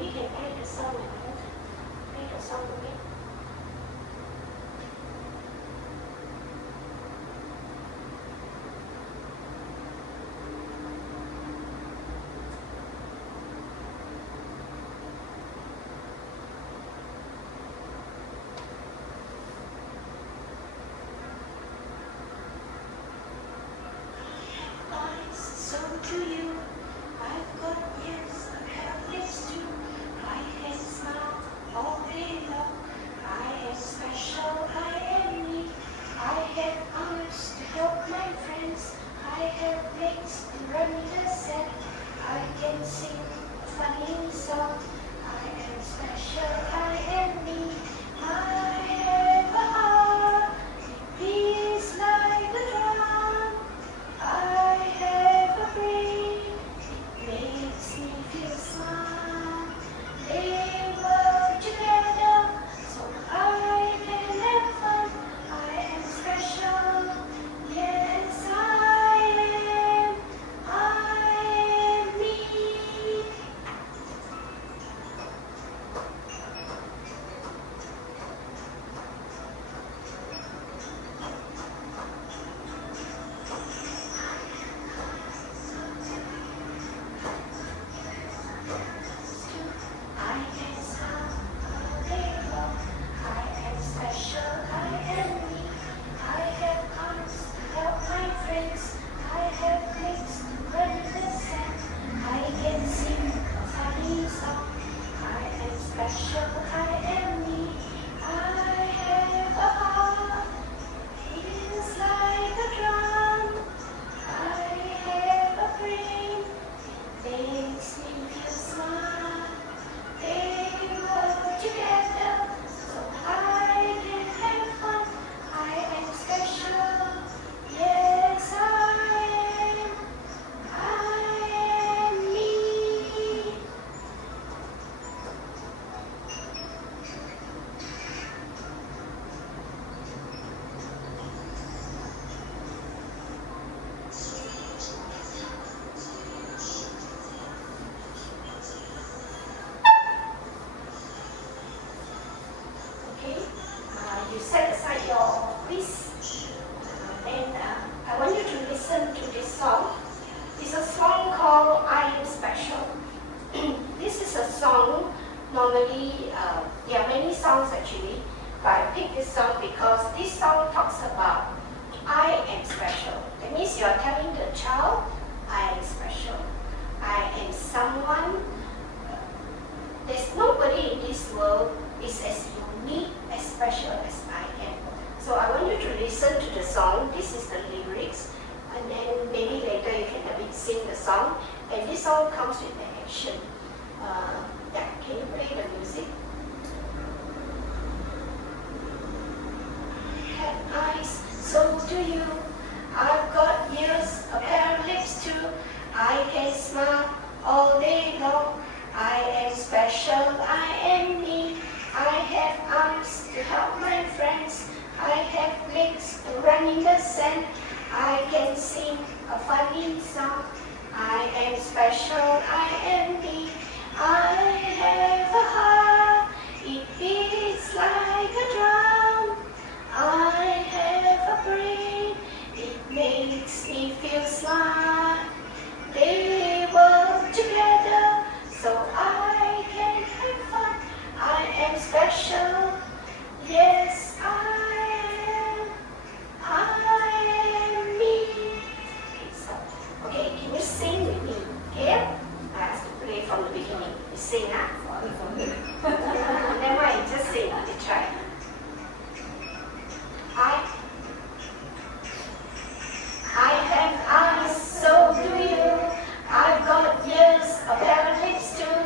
maybe you can play the song again. Play the song again. So to you, I've got years of helpless too. I can smile all day long. I am special, I am me. I have arms to help my friends. I have legs to run the set. I can sing a funny song. I am special, I am me. I have a heart, it beats like a drum. I have a brain, it makes me feel smart. They work together so I can have fun. I am special, yes I am me. I can smile all day long. I am special, I am me. I have arms to help my friends. I have legs to run the sand. I can sing a funny song. I am special, I am me. I have a heart, it is like a drum. I have a brain, makes me feel smart. They work together so I can have fun. I am special, yes I am me. Okay, you set aside your quiz, and I want you to listen to this song. It's a song called I Am Special. This is a song, normally, there are many songs actually, but I picked this song because this song talks about I am special. That means you are telling the child, I am special. I am someone. There's nobody in this world is as unique, as special as I am. So I want you to listen to the song. This is the lyrics, and then maybe later you can have it sing the song. And this song comes with the action. Yeah, can you play the music? Have eyes, so do you. I've got ears, a pair of lips too. I can smile all day long. I am special, I am me. I have arms to help my friends. I have legs to run in the sand. I can sing a funny song. I am special, I am me. I have a heart, it beats like a drum. I have a brain, it makes me feel smart. They work together so I can have fun. I am special, yes I am me. Okay, can you sing with me? Okay? I have to play from the beginning. You sing, huh? Never mind, just sing. You try. I have eyes, so do you. I've got ears, a pair of lips too.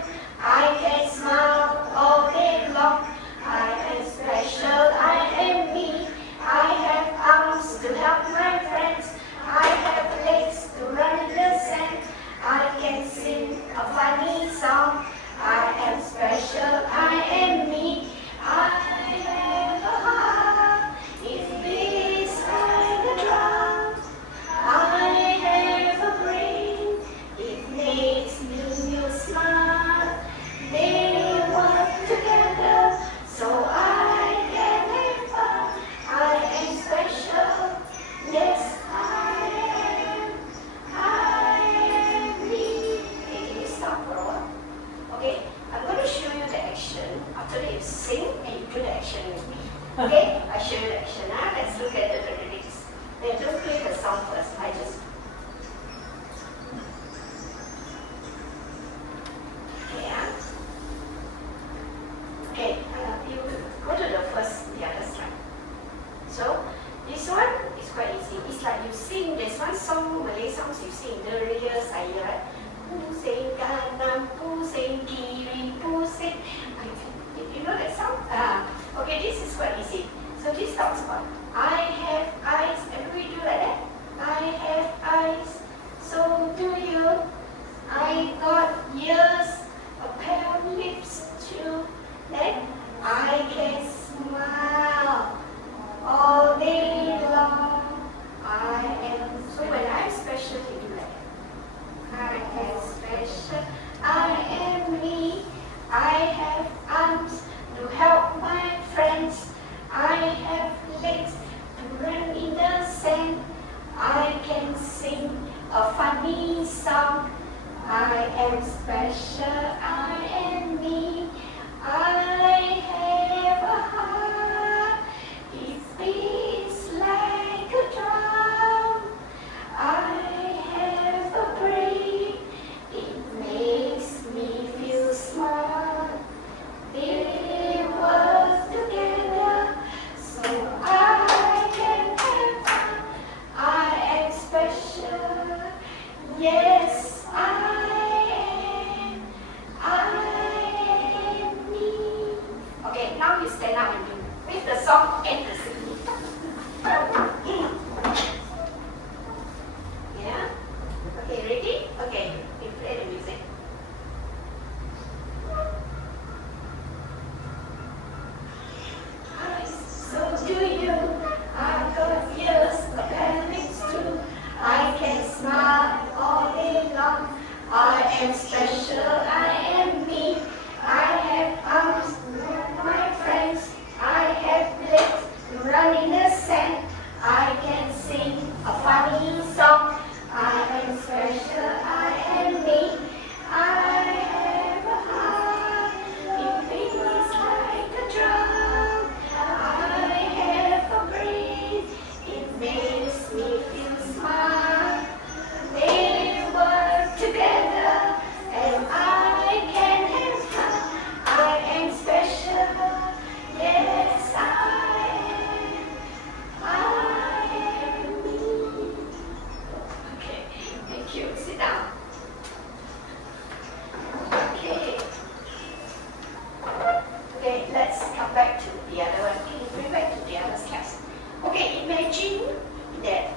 I can smile all day long. I am special, I am me. I have arms to help my friends. I have legs to run in the sand. I can sing a funny song. I am special, I am me. I Okay, I show you the action. Let's look at the lyrics. Then don't play the song first. I just. Okay, okay, you go to the other slide. So, this one is quite easy. It's like you sing, there's one song, Malay songs you sing, Deria Saya, right? Pusing kanan, pusing kiri, pusing. You know that song? Okay, this is quite easy. So this talks about, I have eyes, everybody do like that? I have eyes, so do you. I got ears, a pair of lips too. Then I can smile all day long. I am, so when I'm special, you do like that. I am special, I am me. I have arms to help my friends. I have legs to run in the sand. I can sing a funny song. I am special, I am me. I have a heart, it beats like a drum. I have a brain, it makes me feel smart. They work together so I can have fun. I am special, yes I am me. Okay, now you stand up and do with the song and the singing. Yeah? Okay, ready? Okay, we play the music. So do you. I got ears, appendix too. I can smile all day long. I am special, I am me. I have arms, my friends. I have legs, run in the sand. I can sing a funny song. I am special, I am me. I have a heart, it beats like a drum. I have a brain, it makes me feel smart. They work together and I can have fun. I am special, yes I am me. Okay, thank you. Sit down. Okay. Okay, let's come back to the other one. Can you bring back to the other class? Okay, imagine that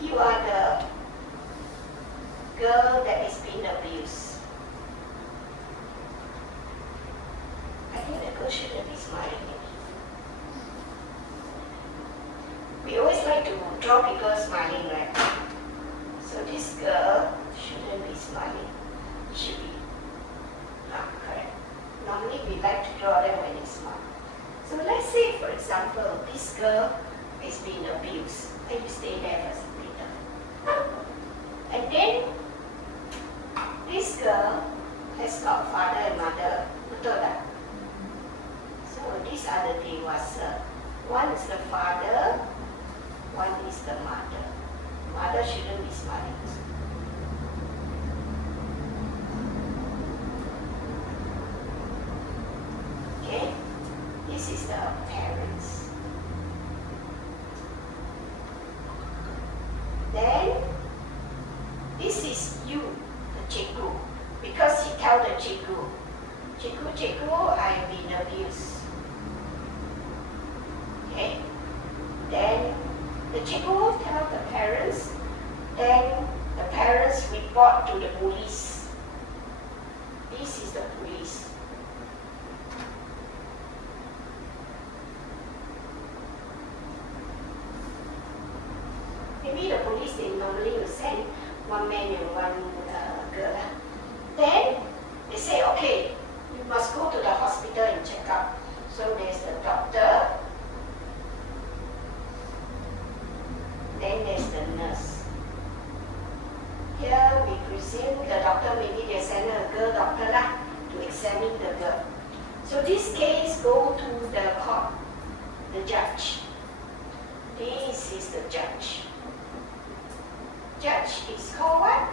you are the girl that is being abused. I think the girl shouldn't be smiling. We always like to draw people smiling, right? So this girl shouldn't be smiling. Should be. Correct. Normally we like to draw them when they smile. So let's say, for example, this girl is being abused. And you stay there for some later. And then this girl has got father and mother. Betul tak? So these are the dewasa. One is the father, one is the mother. Mother shouldn't be smiling. Okay? This is the parents. Then, this is you, the cikgu. Because he tell the cikgu, cikgu, I've been abused. Okay? Then, the cikgu tell the parents, then the parents report to the police. This is the police. Maybe the police, they normally will send one man and one girl. Then they say, okay, you must go to the hospital and check up. So there's the doctor, then there's the nurse. Here we presume the doctor, maybe they send a girl doctor to examine the girl. So this case go to the court. the judge. This is the judge. Judge is called what?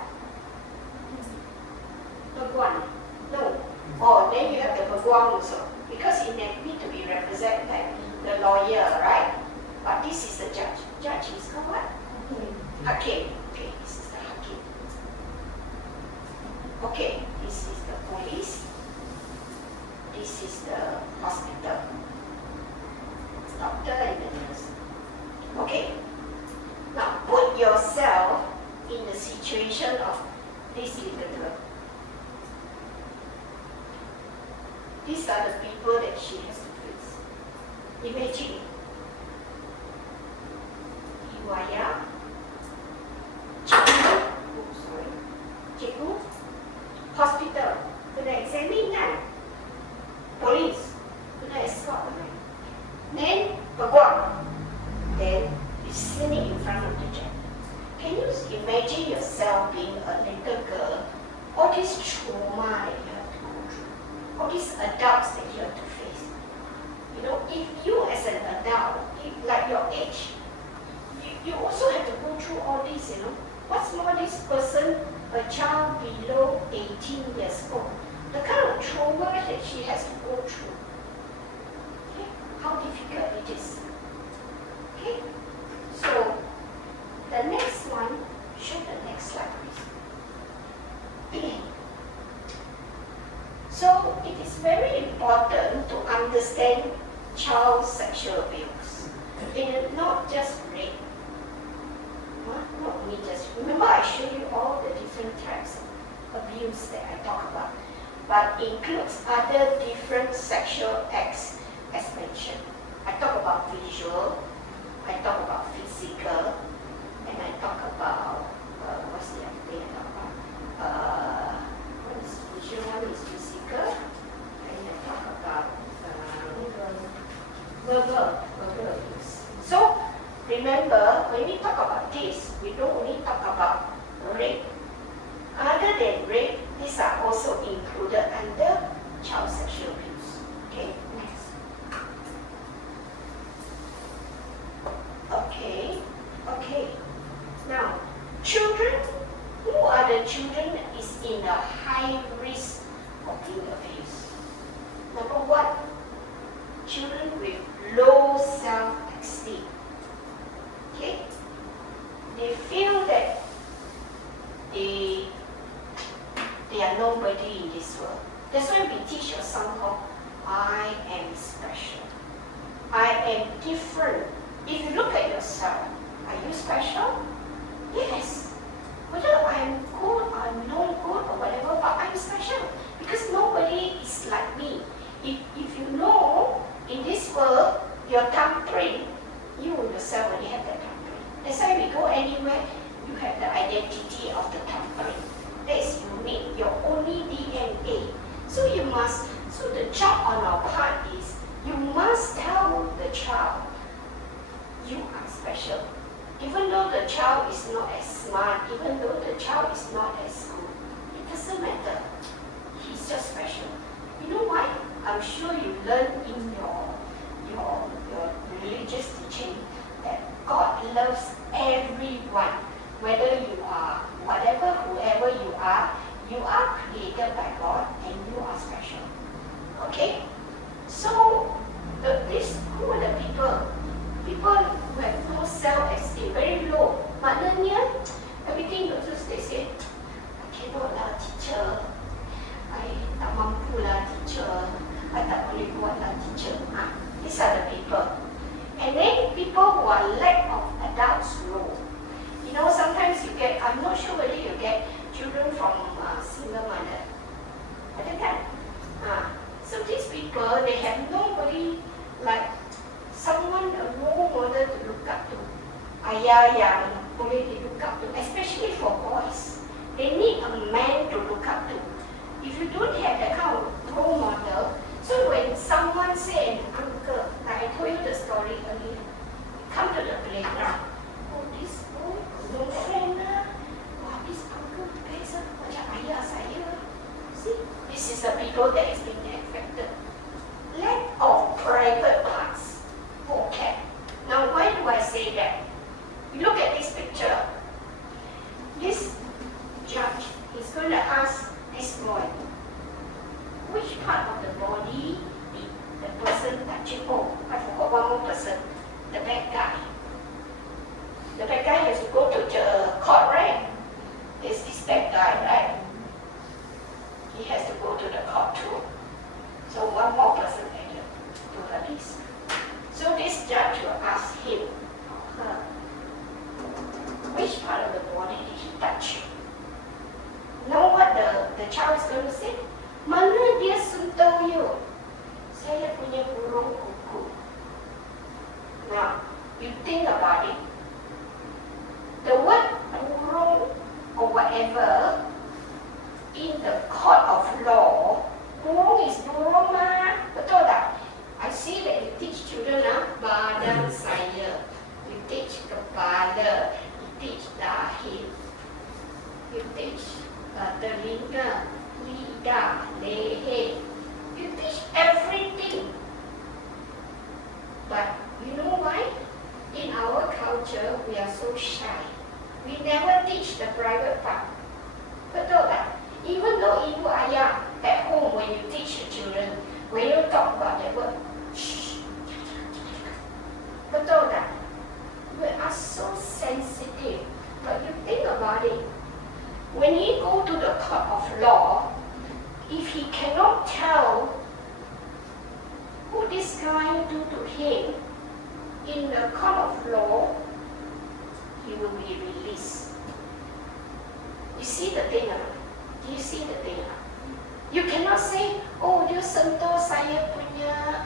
Peguam. No. Oh, then you have the peguam also. Because he need to be represented like the lawyer, right? But this is the judge. Judge is called what? Hakim. Okay, this is the hakim. Okay, this is the police. This is the hospital. Doctor and the nurse. Okay. Now put yourself in the situation of this little girl. These are the people that she has to face. Imagine. Iwaya. Cikgu. Oh, sorry. Cikgu. Hospital. Kena examine kan? Police. Kena escort kan? Then, peguam. Then, listening in front of the judge. Can you imagine yourself being a little girl? All this trauma that you have to go through. All these adults that you have to face. You know, if you as an adult, like your age, you also have to go through all this, you know. What's more, this person, a child below 18 years old, the kind of trauma that she has to go through. Okay? How difficult it is. Okay? So, the next one, show the next slide, please. So, it is very important to understand child sexual abuse. It is not just rape. Not only just, remember I showed you all the different types of abuse that I talk about, but includes other different sexual acts as mentioned. I talk about visual, I talk about physical, and I talk about, what's the other thing I talk about? One is visual, one is physical, and I talk about verbal abuse. So, remember, when we talk about this, we don't only talk about rape. Other than rape, these are also included under child sexual abuse. Okay, next. Okay. Now, children, who are the children that is in a high risk of being abused? Number one, children with low self-esteem. Okay? They feel that they are nobody in this world. That's why we teach your son called, I am special. I am different. If you look at yourself, are you special? Yes. Whether I'm good or I'm not good or whatever, but I'm special. Because nobody is like me. If you know, in this world, your thumbprint, you yourself already have that thumbprint. That's why we go anywhere, you have the identity of the thumbprint. That is unique, your only DNA. So the job on our part is, you must tell the child, you are special. Even though the child is not as smart, even though the child is not as good, it doesn't matter. He's just special. You know why? I'm sure you learn in your religious teaching that God loves everyone. Whether you are whatever, whoever you are created by God and you are special. Okay? So, who are the people? People who have no self-esteem, very low. Maknanya, everything doctors they say, I cannot lah teacher, I tak mampu lah teacher, I tak boleh buat lah teacher. These are the people. And then people who are lack of adults role. You know, sometimes you get, I'm not sure whether you get children from single mother. Ada kan? So these people, they have nobody like someone, a role model to look up to. Ayah yang boleh di look up to, especially for boys. They need a man to look up to. If you don't have that kind of role model, so when someone say an uncle, like I told you the story earlier, come to the playground. Oh, this boy, no friend lah. Wah, this uncle best lah, macam ayah saya. See, this is the people that is being affected. Lack of private parts, vocab. go to the court too. So one more person added to her list. So this judge will ask him or her, which part of the body did he touch? Know what the child is going to say? Mana dia sentuh you? Saya punya burung kuku. Now, you think about it. The word burung or whatever in the court of law, burung is burung mah. Betul tak? I see that you teach children badan saya. You teach kepala. You teach dahi. You teach telinga, lidah, leher. You teach everything. But you know why? In our culture, we are so shy. We never teach the private part. Betul tak? Even though ibu ayah at home, when you teach the children, when you talk about that word, shh. Betul tak? We are so sensitive. But you think about it. When he go to the court of law, if he cannot tell who this guy do to him, in the court of law, he will be released. You see the thing? Do you see the thing? You cannot say, oh dia sentuh saya punya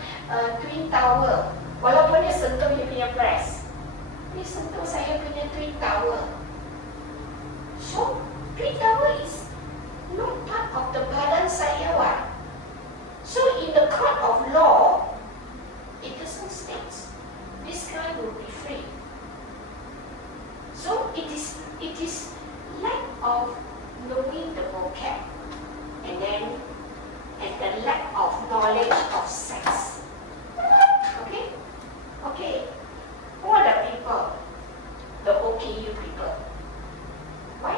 twin tower. Walaupun dia sentuh dia punya breast. Dia sentuh saya punya twin tower. So, twin tower is not part of the badan saya what? So in the court of law, it doesn't state. This guy will be free. So it is lack of knowing the vocab, and the lack of knowledge of sex. Okay. Who are the people? The OKU people. Why?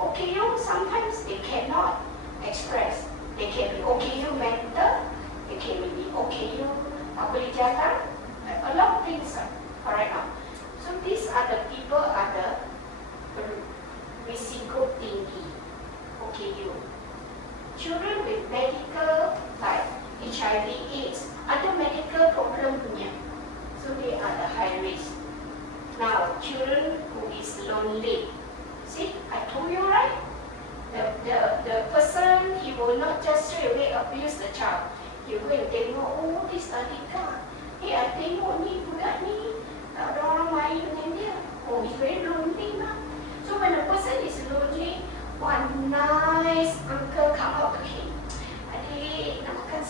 OKU sometimes they cannot express. They can be OKU mental. They can be OKU tak boleh jalan. A lot of things are correct now. So these are the people are the risiko tinggi. OKU. Children with medical like HIV/AIDS, ada medical problem punya. So they are the high risk. Now children who is lonely. See, I told you right? The person, he will not just straight away abuse the child. He will go and tengok, oh this Alika. Hey, I tengok ni budak ni, tak ada orang main dengan dia. Oh, he's very lonely now. So when a person is lonely, one nice uncle come out to him. Adik, nak makan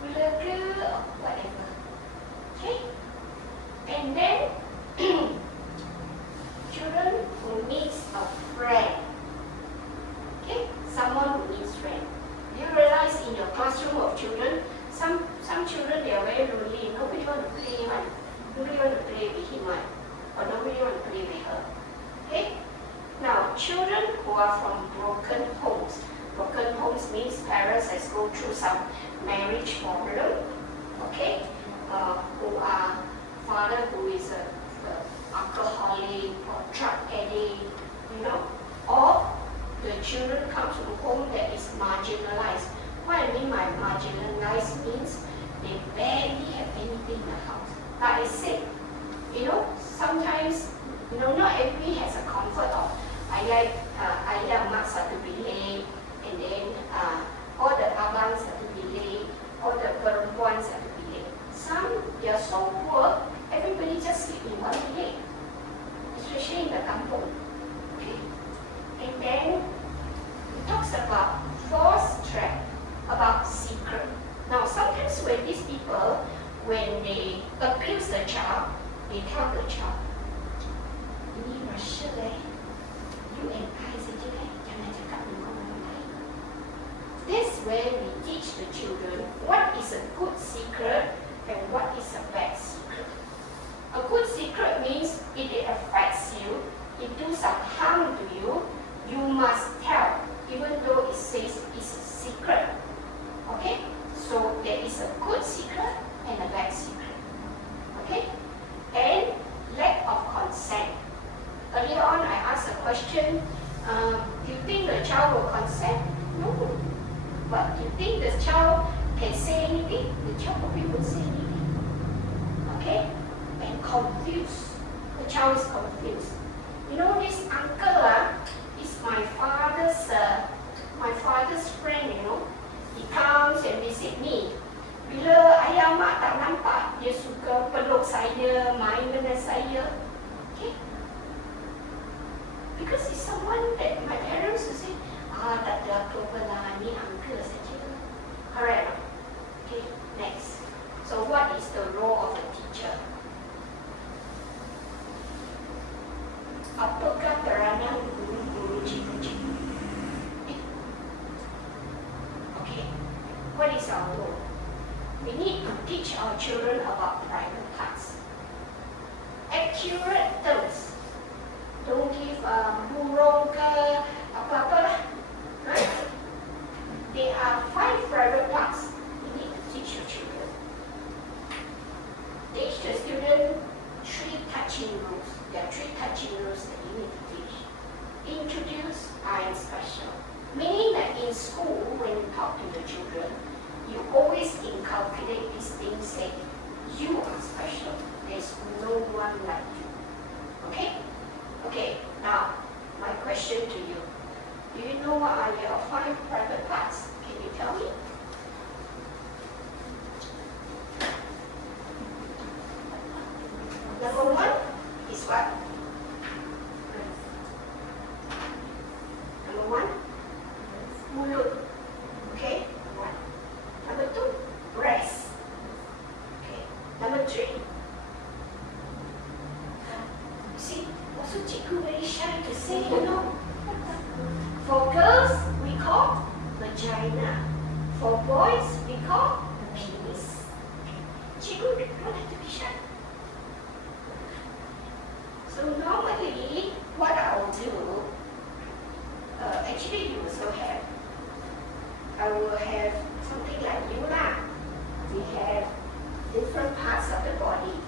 gula ke? Whatever. Okay? And then, children who needs a friend. Okay? Someone who needs friend. You realize in your classroom of children, some children they are very lonely. Nobody want to play one. Nobody want to play with him one. Or nobody want to play with her. Okay? Now, children who are from broken homes. Broken homes means parents has go through some marriage problem. Okay? Who are father who is a alcoholic or drug addict, you know, or the children come from a home that is marginalized. What I mean by marginalized means they barely have anything in the house. Like I said, you know, sometimes, you know, not everybody has a comfort of ayah mak satu bilik, and then all the abang satu bilik, all the perempuan satu bilik. Some, they are so poor, everybody just sleep in one bilik, especially in the kampung. Okay? And then it talks about forced trap, about secret. Now sometimes when these people, when they abuse the child, they tell the child, ini Russia you and I saja jangan cakap dengan orang lain. This where we teach the children what is a good secret and what is a bad secret. A good secret means if it affects you, it do some harm to you, you must tell, even though it says it's a secret. Okay? So there is a good secret and a bad secret. Okay? And lack of consent. Earlier on I asked a question, do you think the child will consent? No. But you you think the child can say anything, the child probably won't say anything. Okay? And confused. The child is confused. You know, this uncle is my father's friend, you know. He comes and visit me. Bila ayah mak tak nampak, dia suka peluk saya, main dengan saya. Okay? Because it's someone that my parents would say, tak ada apa-apa lah, ni uncle saja. Correct? Okay, next. So what is the role of a teacher? Apakah peranan guru-guru cikgu-cikgu? Okay, what is our role? We need to teach our children about private parts. Accurate terms. Don't give burung ke apa-apa lah. Right? There are 5 private parts you need to teach your children. Teach the student 3 touching rules. There are 3 touching rules that you need to teach. Introduce, I am special. Meaning that in school, when you talk to the children, you always inculcate these things, say, you are special. There's no one like you. Okay? Okay, now, my question to you. Do you know what are your 5 private parts? Can you tell me? Number 1 is what? Number 1? Mulut. Okay? Number 2, breast. Okay. Number 3. See, also cikgu very shy to say, you know. For girls, we call vagina. For boys, we call penis. Cikgu don't have to be shy. So normally, what I will do, actually you also have, I will have something like you lah. We have different parts of the body,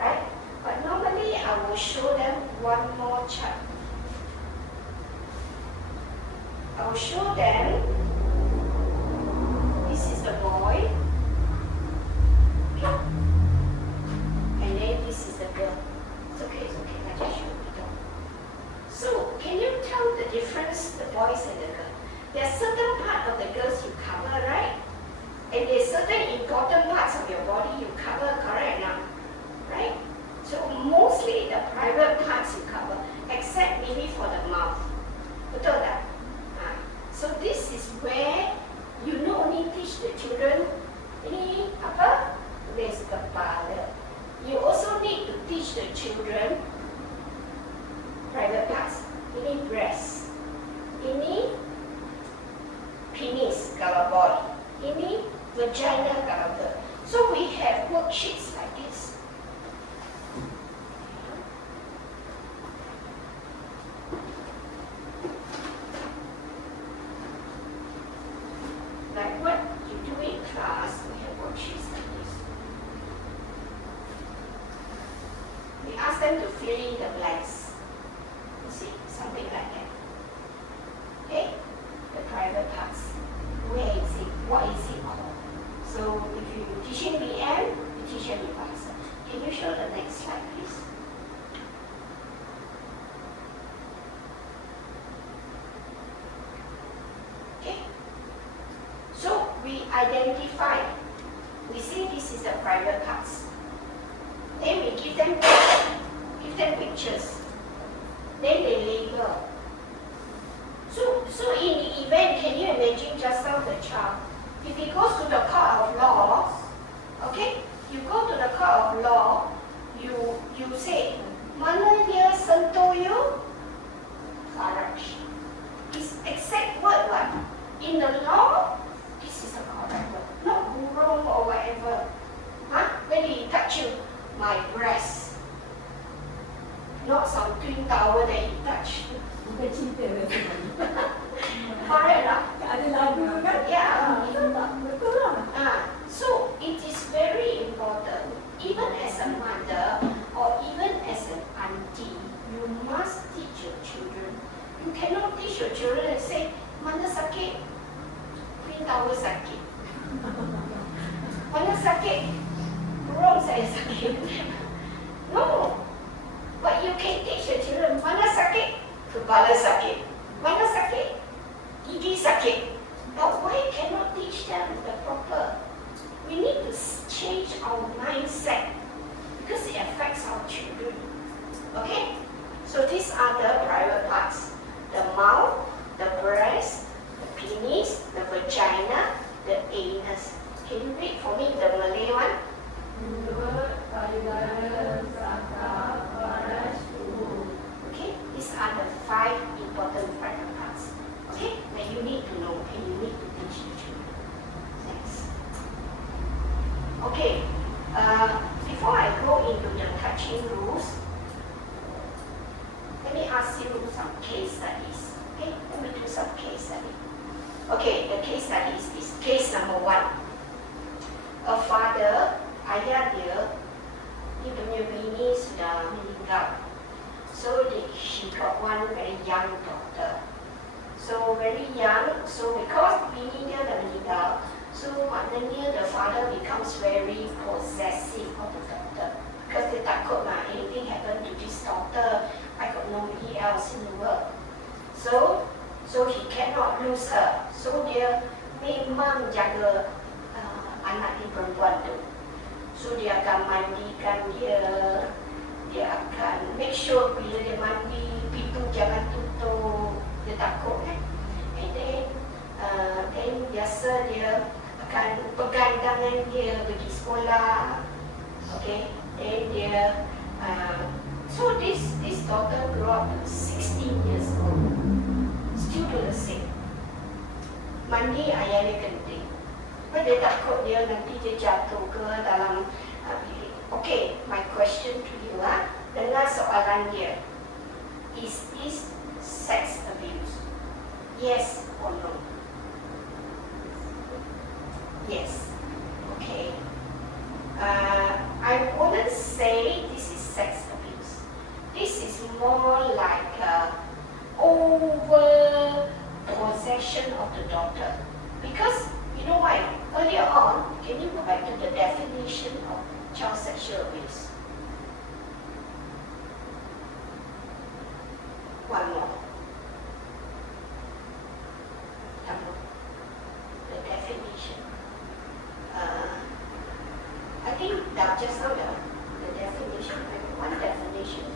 right? But normally I will show them one more chart. I will show them, this is the boy, okay? And then this is the girl. It's okay, I just show you. So, can you tell the difference, the boys and the girl? There are certain part of the girls you cover, right? And there's certain important parts of your body you cover, correct now? Right? So mostly the private parts you cover, except maybe for the mouth. Betul tak? So this is where you not only teach the children, ini apa? Raise kepala. You also need to teach the children private parts. Ini breast. Ini penis kalau boy. Ini vagina kalau girl. So we have worksheets like this. Like what you do in class, we have worksheets like this. We ask them to fill in the blanks. You see, something like that. Okay? The private parts. Where is it? What is it called? So if you teaching BM, you teach them in faster. Can you show the next slide, please? Okay. So we identify. We see this is the private parts. Then we give them pictures. Then they label. So in the event, can you imagine just now the child? If he goes to the court of law, okay, you go to the court of law, you say, mana dia sentuh you? Correct. It's exact word what? In the law, this is the correct word. Not burung or whatever. Huh? When he touch you, my breast. Not some twin tower that he touch. Correct lah. Ada lagu kan? Yeah. Betul lah. So it is very important, even as a mother or even as an auntie, you must teach your children. You cannot teach your children and say, mana sakit, twin tower sakit. Mana sakit? Perut saya sakit. No. But you can teach your children, mana sakit? Kepala sakit. Mana sakit? Gigi sakit. But why cannot teach them the proper? We need to change our mindset because it affects our children. Okay? So these are the private parts. The mouth, the breast, the penis, the vagina, the anus. Can you read for me the Malay one? Okay, these are the 5 important private parts. Okay, that you need to know and you need to teach the children. Next. Okay, before I go into the touching rules, let me ask you some case studies. Okay, let me do some case study. Okay, the case study is this. Case number 1. A father, ayah dia punya bini sudah meninggal. So she got one very young daughter. So very young, so because bini dia dah meninggal, so maknanya the father becomes very possessive of the daughter. Because dia takut lah, anything happen to this daughter, I got nobody else in the world. So he cannot lose her. So dia memang jaga anak dia perempuan tu. So dia akan mandikan dia, dia akan make sure bila dia mandi, pintu jangan tutup, dia takut kan. And then biasa dia akan pegang tangan dia pergi sekolah. Okay, then dia so this daughter grew up to 16 years old, still do the same. Mandi ayah dia genting. But dia takut dia nanti dia jatuh ke dalam bilik. Okay, my question to you dengar soalan dia. Is this sex abuse? Yes or no? Yes. Okay. I wouldn't say this is sex abuse. This is more like over possession of the daughter. Because you know why? Earlier on, can you go back to the definition of child sexual abuse? One more. The definition. I think that just now the definition, one definition.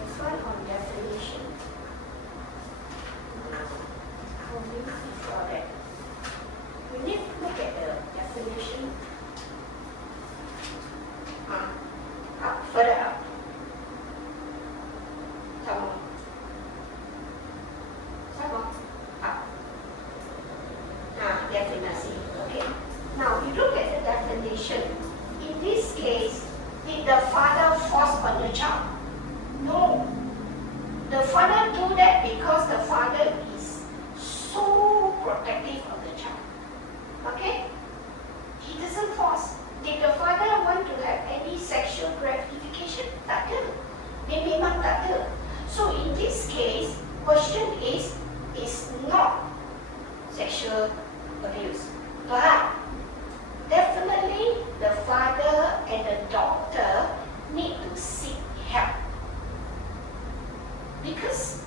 This one on definition. Before that, we need to look at the definition. Up, further up. Come on. Up. Definition. Okay. Now you look at the definition. In this case, did the father force on the child? No. The father do that because the father is so protective of the child. Okay? He doesn't force. Did the father want to have any sexual gratification? Tak ada. Dia memang tak ada. So in this case, question is not sexual abuse. But definitely the father and the daughter need to seek help. Because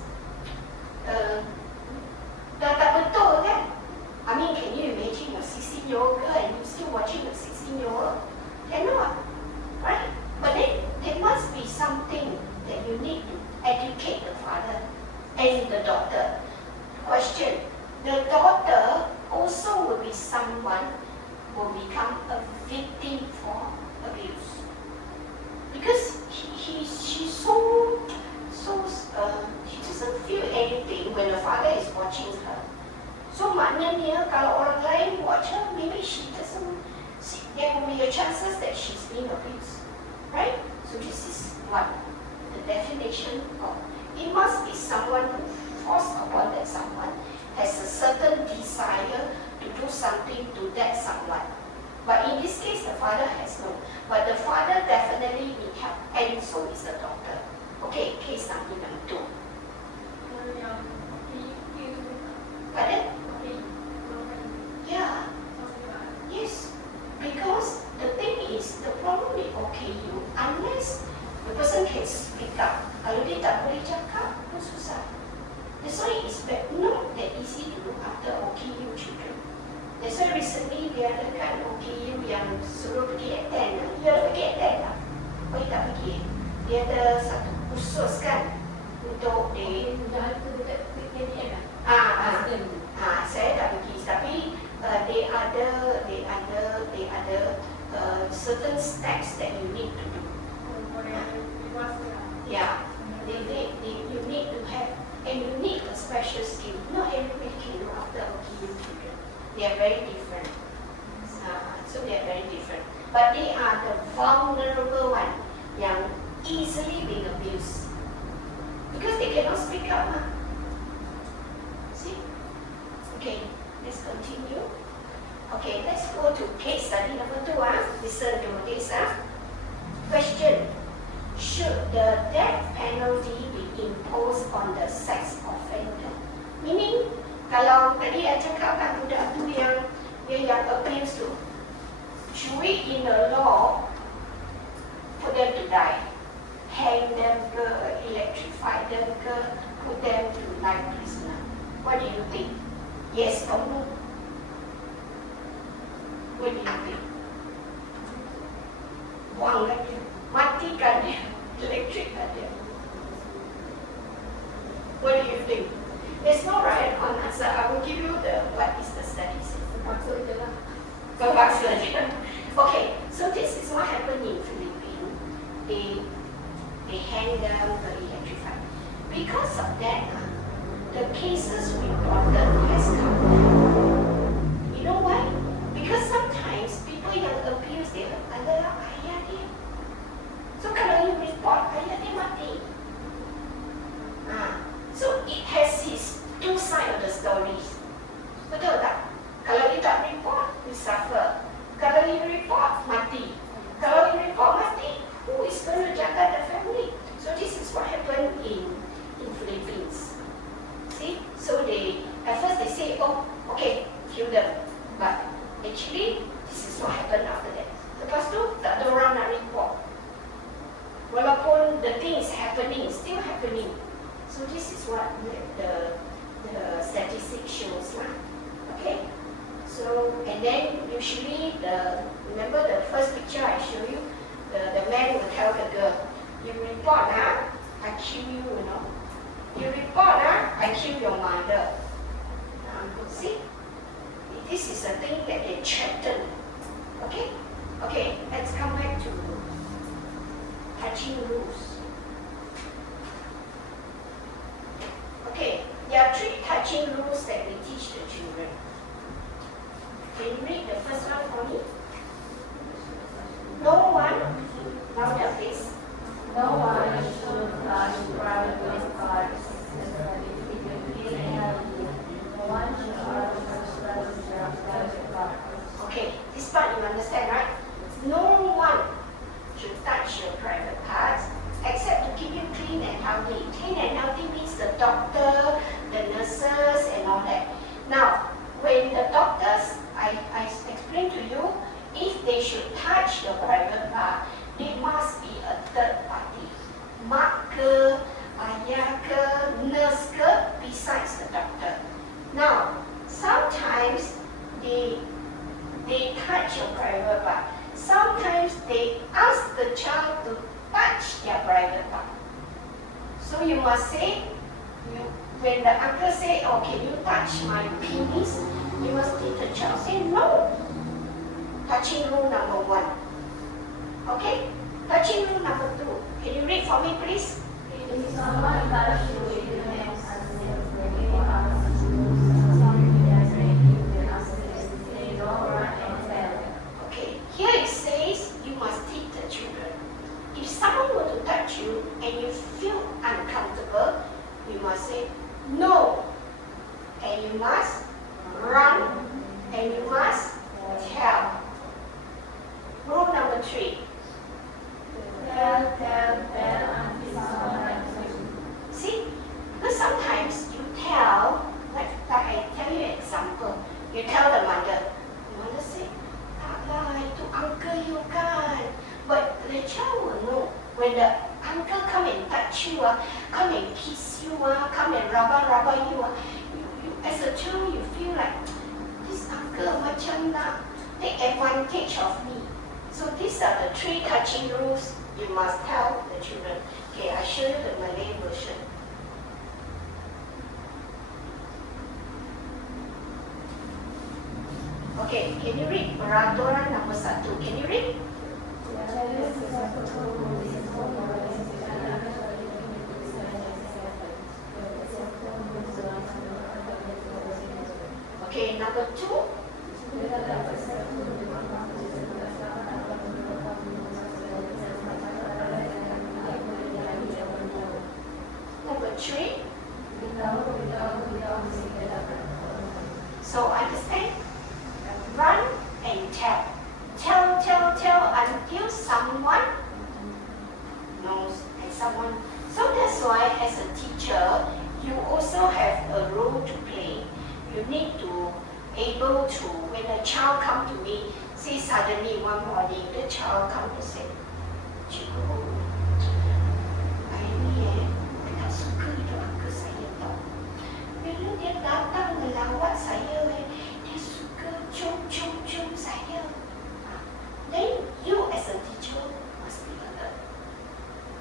dah tak betul kan? I mean, can you imagine a 16-year-old girl and you still watching a 16-year-old? Cannot, right? But then there must be something that you need to educate the father and the daughter. Question: the daughter also will be someone who will become a victim for abuse because she's so she doesn't feel anything when the father is watching her. So maknanya kalau orang lain watch her, maybe she doesn't. There will be a chances that she's being abused, right? So this is what the definition of. It must be someone who forced upon that someone has a certain desire to do something to that someone. But in this case, the father has no. But the father definitely need help, and so is the daughter. Okay, case number 2. That's why recently dia ada kan OKU yang suruh pergi attend. Dia ada pergi attend tak? Oh, dia tak pergi. Dia ada satu khusus kan untuk di saya tak pergi. Tapi they ada certain steps that you need to do. Yeah, you need to have, and you need a special skill. Not everybody can look after OKU children. They are very different. So they are very different. But they are the vulnerable one yang easily being abused because they cannot speak up. See? Okay, let's continue. Okay, let's go to case study number 2. Listen to this. Question: should the death penalty be imposed on the sex offender? Meaning, kalau tadi saya cakap kan budak tu yang abuse tu, should we in the law put them to die, hang them ke, electrify them ke, put them to life prisoner? What do you think? Yes or no? What do you think? Buangkan dia, matikan dia, electrickan dia. What do you think? There's no right or wrong answer. I will give you what is the study says. Okay, so this is what happened in Philippines. They hang them, they electrify. Because of that, the cases reported has come down. You know why? Because sometimes people yang abuse dia adalah ayah dia. So kalau you report, ayah dia mati. So it has his two sides of the stories. Betul tak? Kalau you tak report, you suffer. Kalau you report, mati. Kalau you report mati, who is going to jaga the family? So this is what happened in Philippines. See? So at first they say, oh, okay, kill them. But actually, this is what happened after that. Lepas tu, tak ada orang nak report. Walaupun the thing is happening, still happening. So this is what the statistics shows lah. Okay? So, and then usually remember the first picture I show you, the man will tell the girl, you report, I kill you, you know. You report, I kill your mother. See? This is a thing that they threaten. Okay? Okay, let's come back to touching rules. Okay, there are 3 touching rules that we teach the children. Can you read the first one for me? No one, louder please. No one should touch private parts, especially if you feel healthy. No one should touch private parts. Okay, this part you understand, right? No one should touch your private parts except to keep you clean and healthy. Clean and healthy means the doctor, the nurses and all that. Now, when the doctors, I explain to you, if they should touch your private part, it must be a third party. Mak ke, ayah ke, nurse ke, besides the doctor. Now, sometimes they touch your private part. Sometimes they ask the child to touch their private part. So you must say, when the uncle say, oh, can you touch my penis? You must teach the child say no. Touching rule number 1. Okay? Touching rule number 2. Can you read for me, please? If someone touches you with your hands and okay, here it says you must teach the children. If someone were to touch you and you feel uncomfortable, you must say no. And you must run and you must tell. Rule number 3. See, because sometimes you tell, like I tell you an example, you tell the mother say, taklah itu uncle you kan. But the child will know when the uncle come and touch you, come and kiss you, come and raba you, you as a child you feel like this uncle macam advantage of me. So these are the 3 touching rules you must tell the children. Okay, I show you the Malay version. Okay, can you read peraturan nombor 1? Can you read? Okay, number 2. Number 3. So understand? Run and tell. Tell until someone knows and someone. So that's why as a teacher, you also have a role to play. You need to able to, when a child come to me, say suddenly one morning, the child come to say, Cikgu, hari ni saya tak suka itu uncle saya tau. Bila dia datang melawat saya, dia suka cium saya. Then you as a teacher must be alert.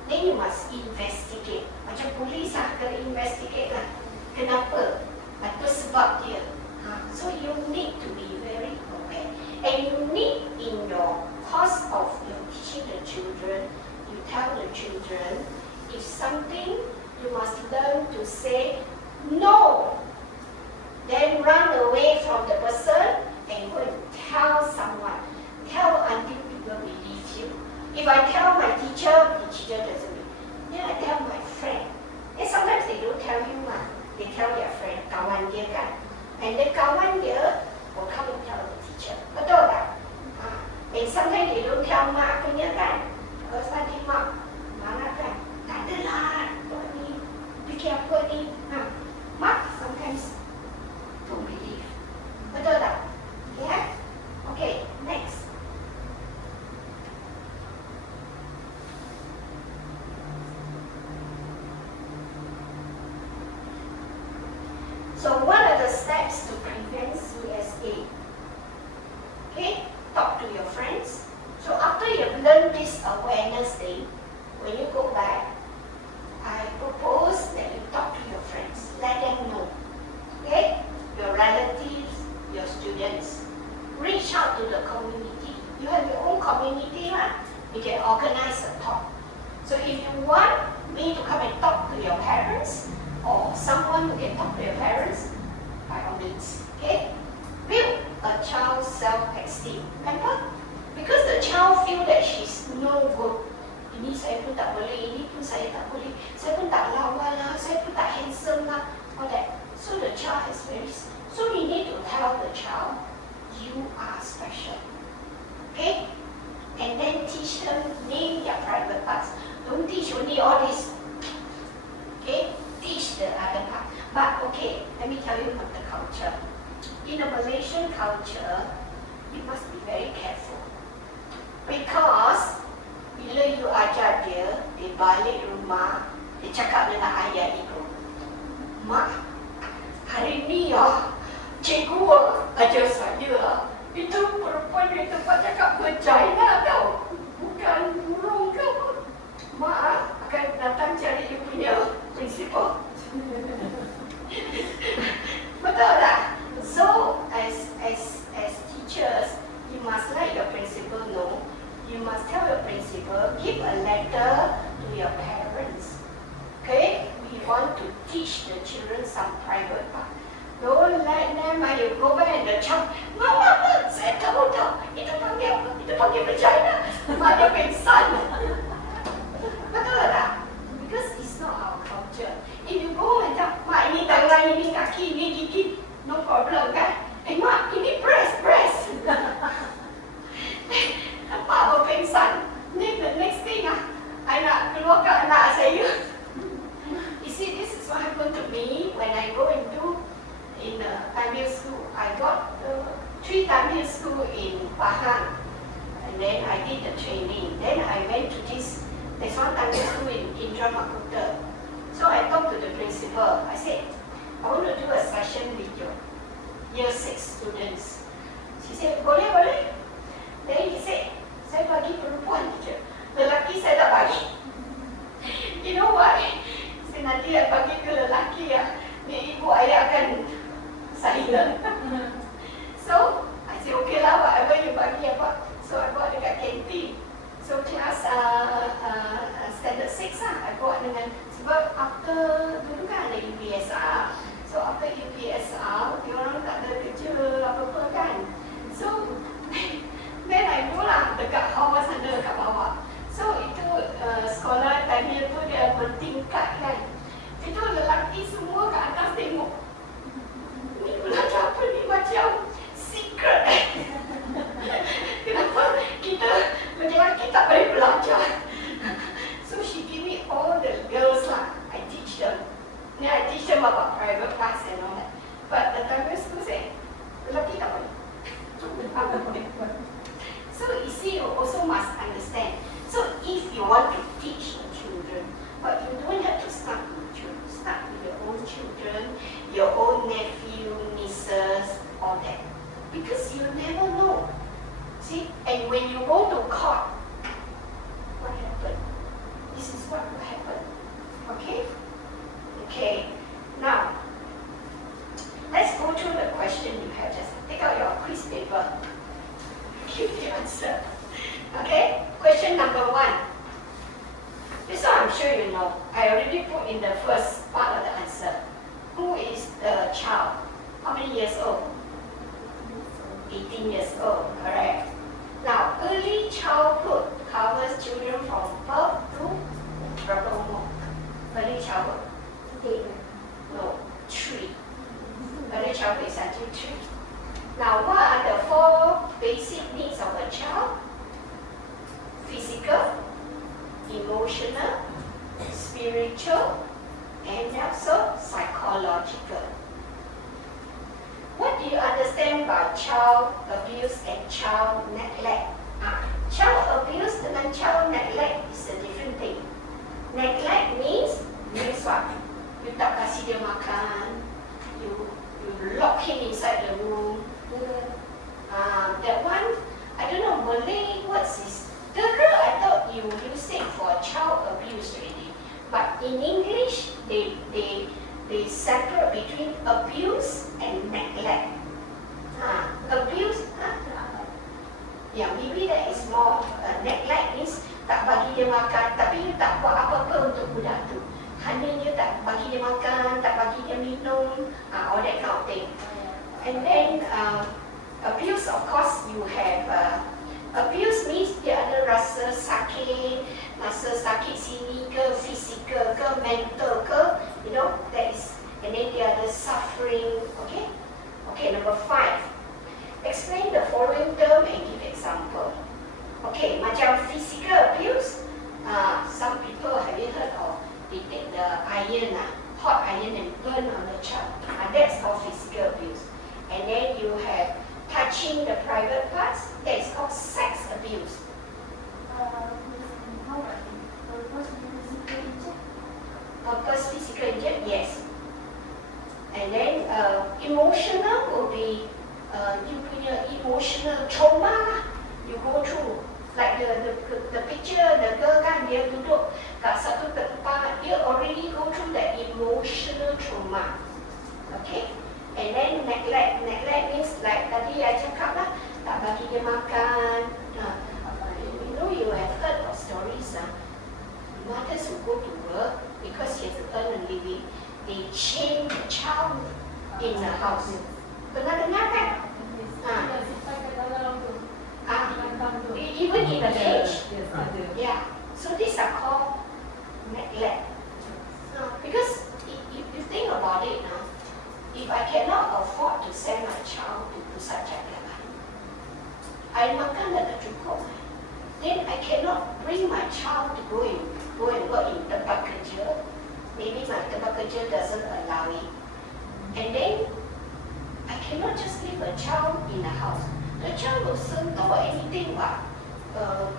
Then you must investigate. Macam polis lah, kena investigate lah. Kenapa? Apa sebab dia? So you need to be very prepared. And you need in your course of teaching the children, you tell the children, if something, you must learn to say no. Then run away from the person and go and tell someone. Tell until people believe you. If I tell my teacher, the teacher doesn't believe. Then I tell my friend. And sometimes they don't tell you lah. They tell their friend, kawan dia kan. And the kawan dia will come and tell the teacher. Betul tak? And sometimes they don't tell mak punya kan. Terus tadi mak marah kan. Tak adalah. Tuan ni fikir apa ni. Mak sometimes don't believe. Betul tak? Yeah? Okay, next. So what are the steps to prevent CSA? Okay, talk to your friends. So after you've learned this awareness thing, when you go back, I propose that you talk to your friends. Let them know. Okay? Your relatives, your students. Reach out to the community. You have your own community, right? You can organize a talk. So if you want me to come and talk to your parents, or someone who can talk to your parents, by all means. Okay? Build a child's self-esteem. Remember? Because the child feel that she's no good. Ini saya pun tak boleh, ini pun saya tak boleh. Saya pun tak lawa lah, saya pun tak handsome lah. All that. So the child is very... So we need to tell the child, you are special. Okay? And then teach them, name their private parts. Don't teach only all this. Okay? Teach the other part. But okay, let me tell you about the culture. In a Malaysian culture, you must be very careful. Because bila you ajar dia, dia balik rumah, dia cakap dengan ayah ibu, Mak, hari ni cikgu ajar saya, itu perempuan di tempat cakap vagina tau, bukan burung ke apa. Mak akan datang cari you punya principal. Betul tak? So as teachers, you must let your principal know. You must tell your principal, give a letter to your parents. Okay? We want to teach the children some private part. Don't let them, you go back and the child, Mama, saya tahu tau, itu panggil vagina. Mak dia pingsan. Betul tak? Because it's not our culture. If you go and tell, Mak, ini tangan, ini kaki, ini gigi, no problem kan? Mak, ini breast. Mak berpingsan. The next thing, I nak keluarkan anak saya. You see, this is what happened to me when I go and do in Tamil school. I got 3 Tamil school in Pahang. And then I did the training. Then I went to there's one Tamil school in Indra Makuta. So I talked to the principal. I said, I want to do a session with your year 6 students. She said, boleh. Then he said, saya bagi perempuan je. Lelaki saya tak bagi. You know why? Saya nanti bagi ke lelaki ya, ni ibu ayah akan saya. So, I said, okay lah, whatever you bagi apa. So, I bawa dekat kantin. So, kelas standard 6 lah, I bawa dengan, sebab after, dulu kan ada UPSR. So, after UPSR, orang tak ada kerja apa-apa kan. So, then I go lah dekat hall sana kat bawah. So, itu sekolah tadi tu dia bertingkat kan. Itu lelaki semua kat atas tengok. Ni belajar apa ni macam secret. Kenapa kita lelaki tak boleh belajar? So she give me all the girls lah. I teach them. I teach them about private class and all that. But the primary school say, lelaki tak boleh. So you see, you also must understand. So if you want to teach your children, but you don't have to start with children. Start with your own children, your own nephew, nieces, all that. Because you never know. See, and when you go to court, what happened? This is what will happen. Okay? Okay. Now, let's go through the question you have. Just take out your quiz paper. Give the answer. Okay? Question number 1. This one I'm sure you know. I already put in the first part of the answer. Who is the child? How many years old? 18 years old, correct. Now, early childhood covers children from birth to berapa umur? Early childhood? No, 3. Early childhood is until 3. Now, what are the 4 basic needs of a child? Physical, emotional, spiritual, and also psychological. What do you understand by child abuse and child neglect? Child abuse dengan child neglect is a different thing. Neglect means what? You tak kasih dia makan, you lock him inside the room. That one, I don't know, Malay words is, I thought you use it for child abuse already. But in English, they separate between abuse and neglect. Abuse, yeah, maybe that is more, neglect means tak bagi dia makan, tapi you tak buat apa-apa untuk budak tu. Hanya you tak bagi dia makan, tak bagi dia minum, all that kind of thing. And then, abuse, of course, you have, abuse means dia ada rasa sakit sini ke, physical ke, mental ke, you know, that is, and then dia ada suffering, okay? Okay, number 5. Explain the following term and give example. Okay, macam physical abuse, some people have you heard of, they take the iron, hot iron and burn on the child. That's called physical abuse. And then you have touching the private parts, that is called sex abuse. Purpose physical injury, yes. And then emotional will be you punya emotional trauma lah. You go through, like the picture, the girl kan dia duduk kat satu tempat, dia already go through that emotional trauma. Okay? And then neglect means like tadi I cakap lah, tak bagi dia makan. You know, you have heard of stories, mothers who go to work because she has to earn a living, they chain the child in the house. Pernah dengar kan? Even in a cage. Yeah. So these are called neglect. Because if you think about it now, if I cannot afford to send my child to pusat jaga, I makan dah tak cukup, then I cannot bring my child to go and work in tempat kerja. Maybe my tempat kerja doesn't allow it. And then I cannot just leave a child in the house. The child will sentuh anything but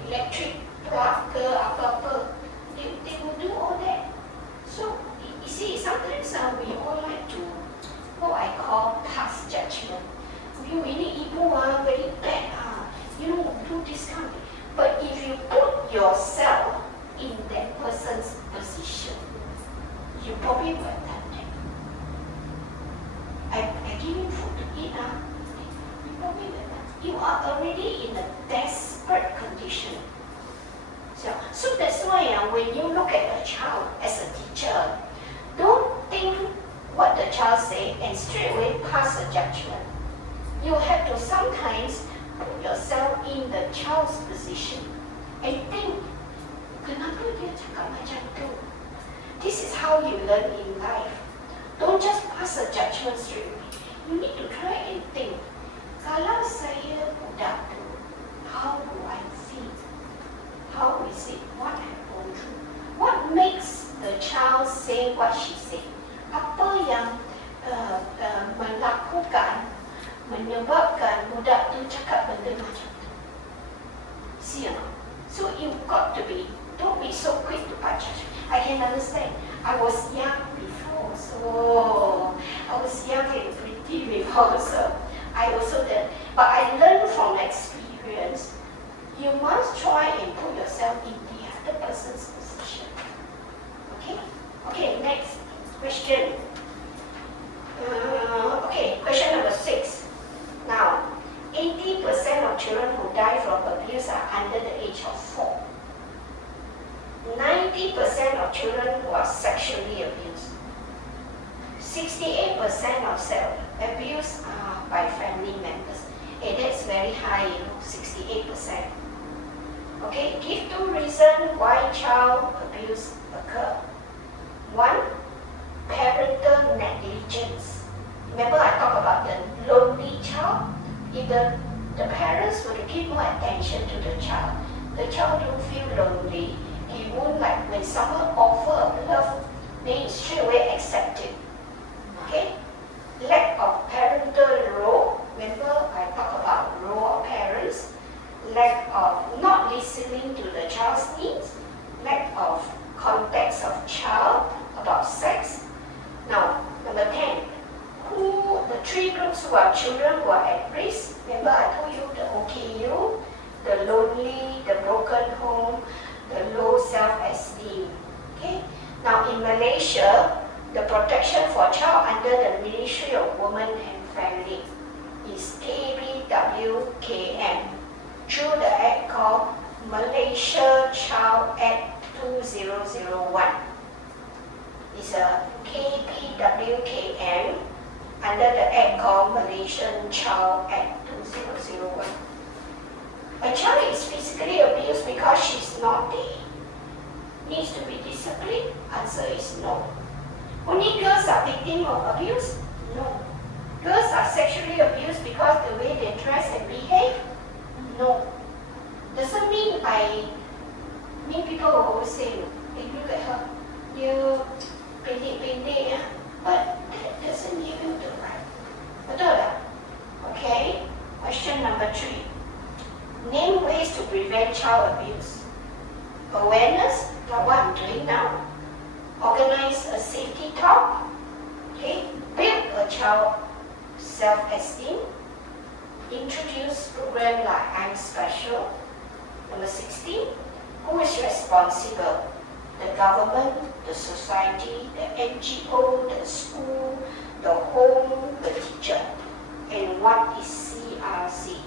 electric plug ke apa-apa. They will do all that. So you see, sometimes we all like to what I call past judgment. We need ibu very bad. You know, do this kind of thing. But if you put yourself in that person's position, you probably would have done that. I give you food to eat, you probably would have done. You are already in a desperate condition. So that's why when you look at a child as a teacher, don't think what the child say and straight away pass a judgment. You have to sometimes put yourself in the child's position and think, kenapa dia cakap macam tu? This is how you learn in life. Don't just pass a judgment straight away. You need to try and think, kalau saya budak tu, how do I feel? How is it? What I go through? What makes the child say what she say? Apa yang menyebabkan budak tu cakap benda macam tu? See or not? So you've got to be, don't be so quick to pass judgment. I can understand. I was young before, so I was young and pretty before, so I also did. But I learned from experience. You must try and put yourself in the other person's position. Okay? Okay, next question. Okay, question number 6. Now, 80% of children who die from abuse are under the age of 4. 90% of children who are sexually abused. 68% of self-abuse are by family members. Hey, that's very high, 68%. Okay, give 2 reasons why child abuse occur. 1, parental negligence. Remember I talked about the lonely child? If the parents were to give more attention to the child don't feel lonely. He won't, like when someone offer love, then he straight away accept it. Okay? Lack of parental role. Remember I talked about role of parents. Lack of not listening to the child's needs. Lack of context of child about sex. Now, number 10. The 3 groups who are children who are at risk. Remember I told you the OKU, the lonely, the broken home, the low self-esteem. Okay? Now in Malaysia, the protection for child under the Ministry of Women and Family is KBWKM through the act called Malaysia Child Act 2001. It's a KBWKM under the act called Malaysian Child Act 2001. A child is physically abused because she's naughty. Needs to be disciplined? Answer is no. Only girls are victims of abuse? No. Girls are sexually abused because the way they dress and behave? No. Doesn't mean people will always say, hey, look at her, you pendek-pendek, but that doesn't give you the right. Betul tak? Okay, question number 3. Name ways to prevent child abuse. Awareness, like what I'm doing now. Organize a safety talk. Okay, build a child self-esteem. Introduce program like I'm Special. Number 16, who is responsible? The government, the society, the NGO, the school, the home, the teacher. And what is CRC?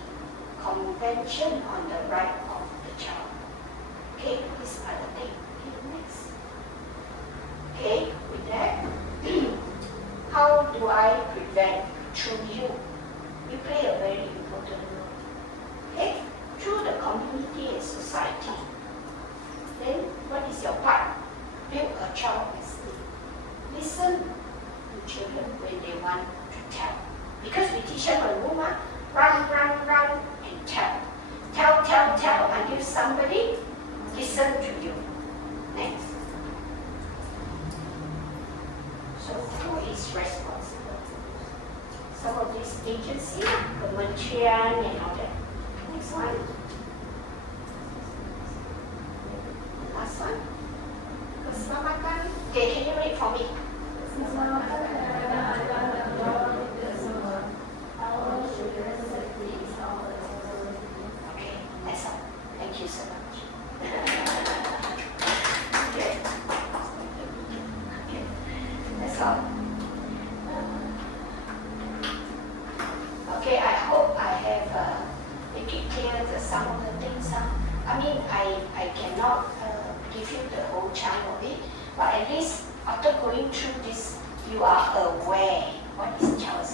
Convention on the Right of the Child. Okay, these are the things. Okay, next. Okay, with that, how do I prevent? Through you. You play a very important role. Okay, through the community and society. Then, what is your part? Build a child esteem. Listen to children when they want to tell. Because we teach them a rule, run, and tell. Tell until somebody listen to you. Next. So who is responsible? Some of these agencies, kementerian and all that. Next one. Last one. Keselamatan. Okay, can you read for me? result. Okay, I hope I have make it clear some of the things. I mean, I cannot give you the whole chunk of it, but at least after going through this, you are aware what is child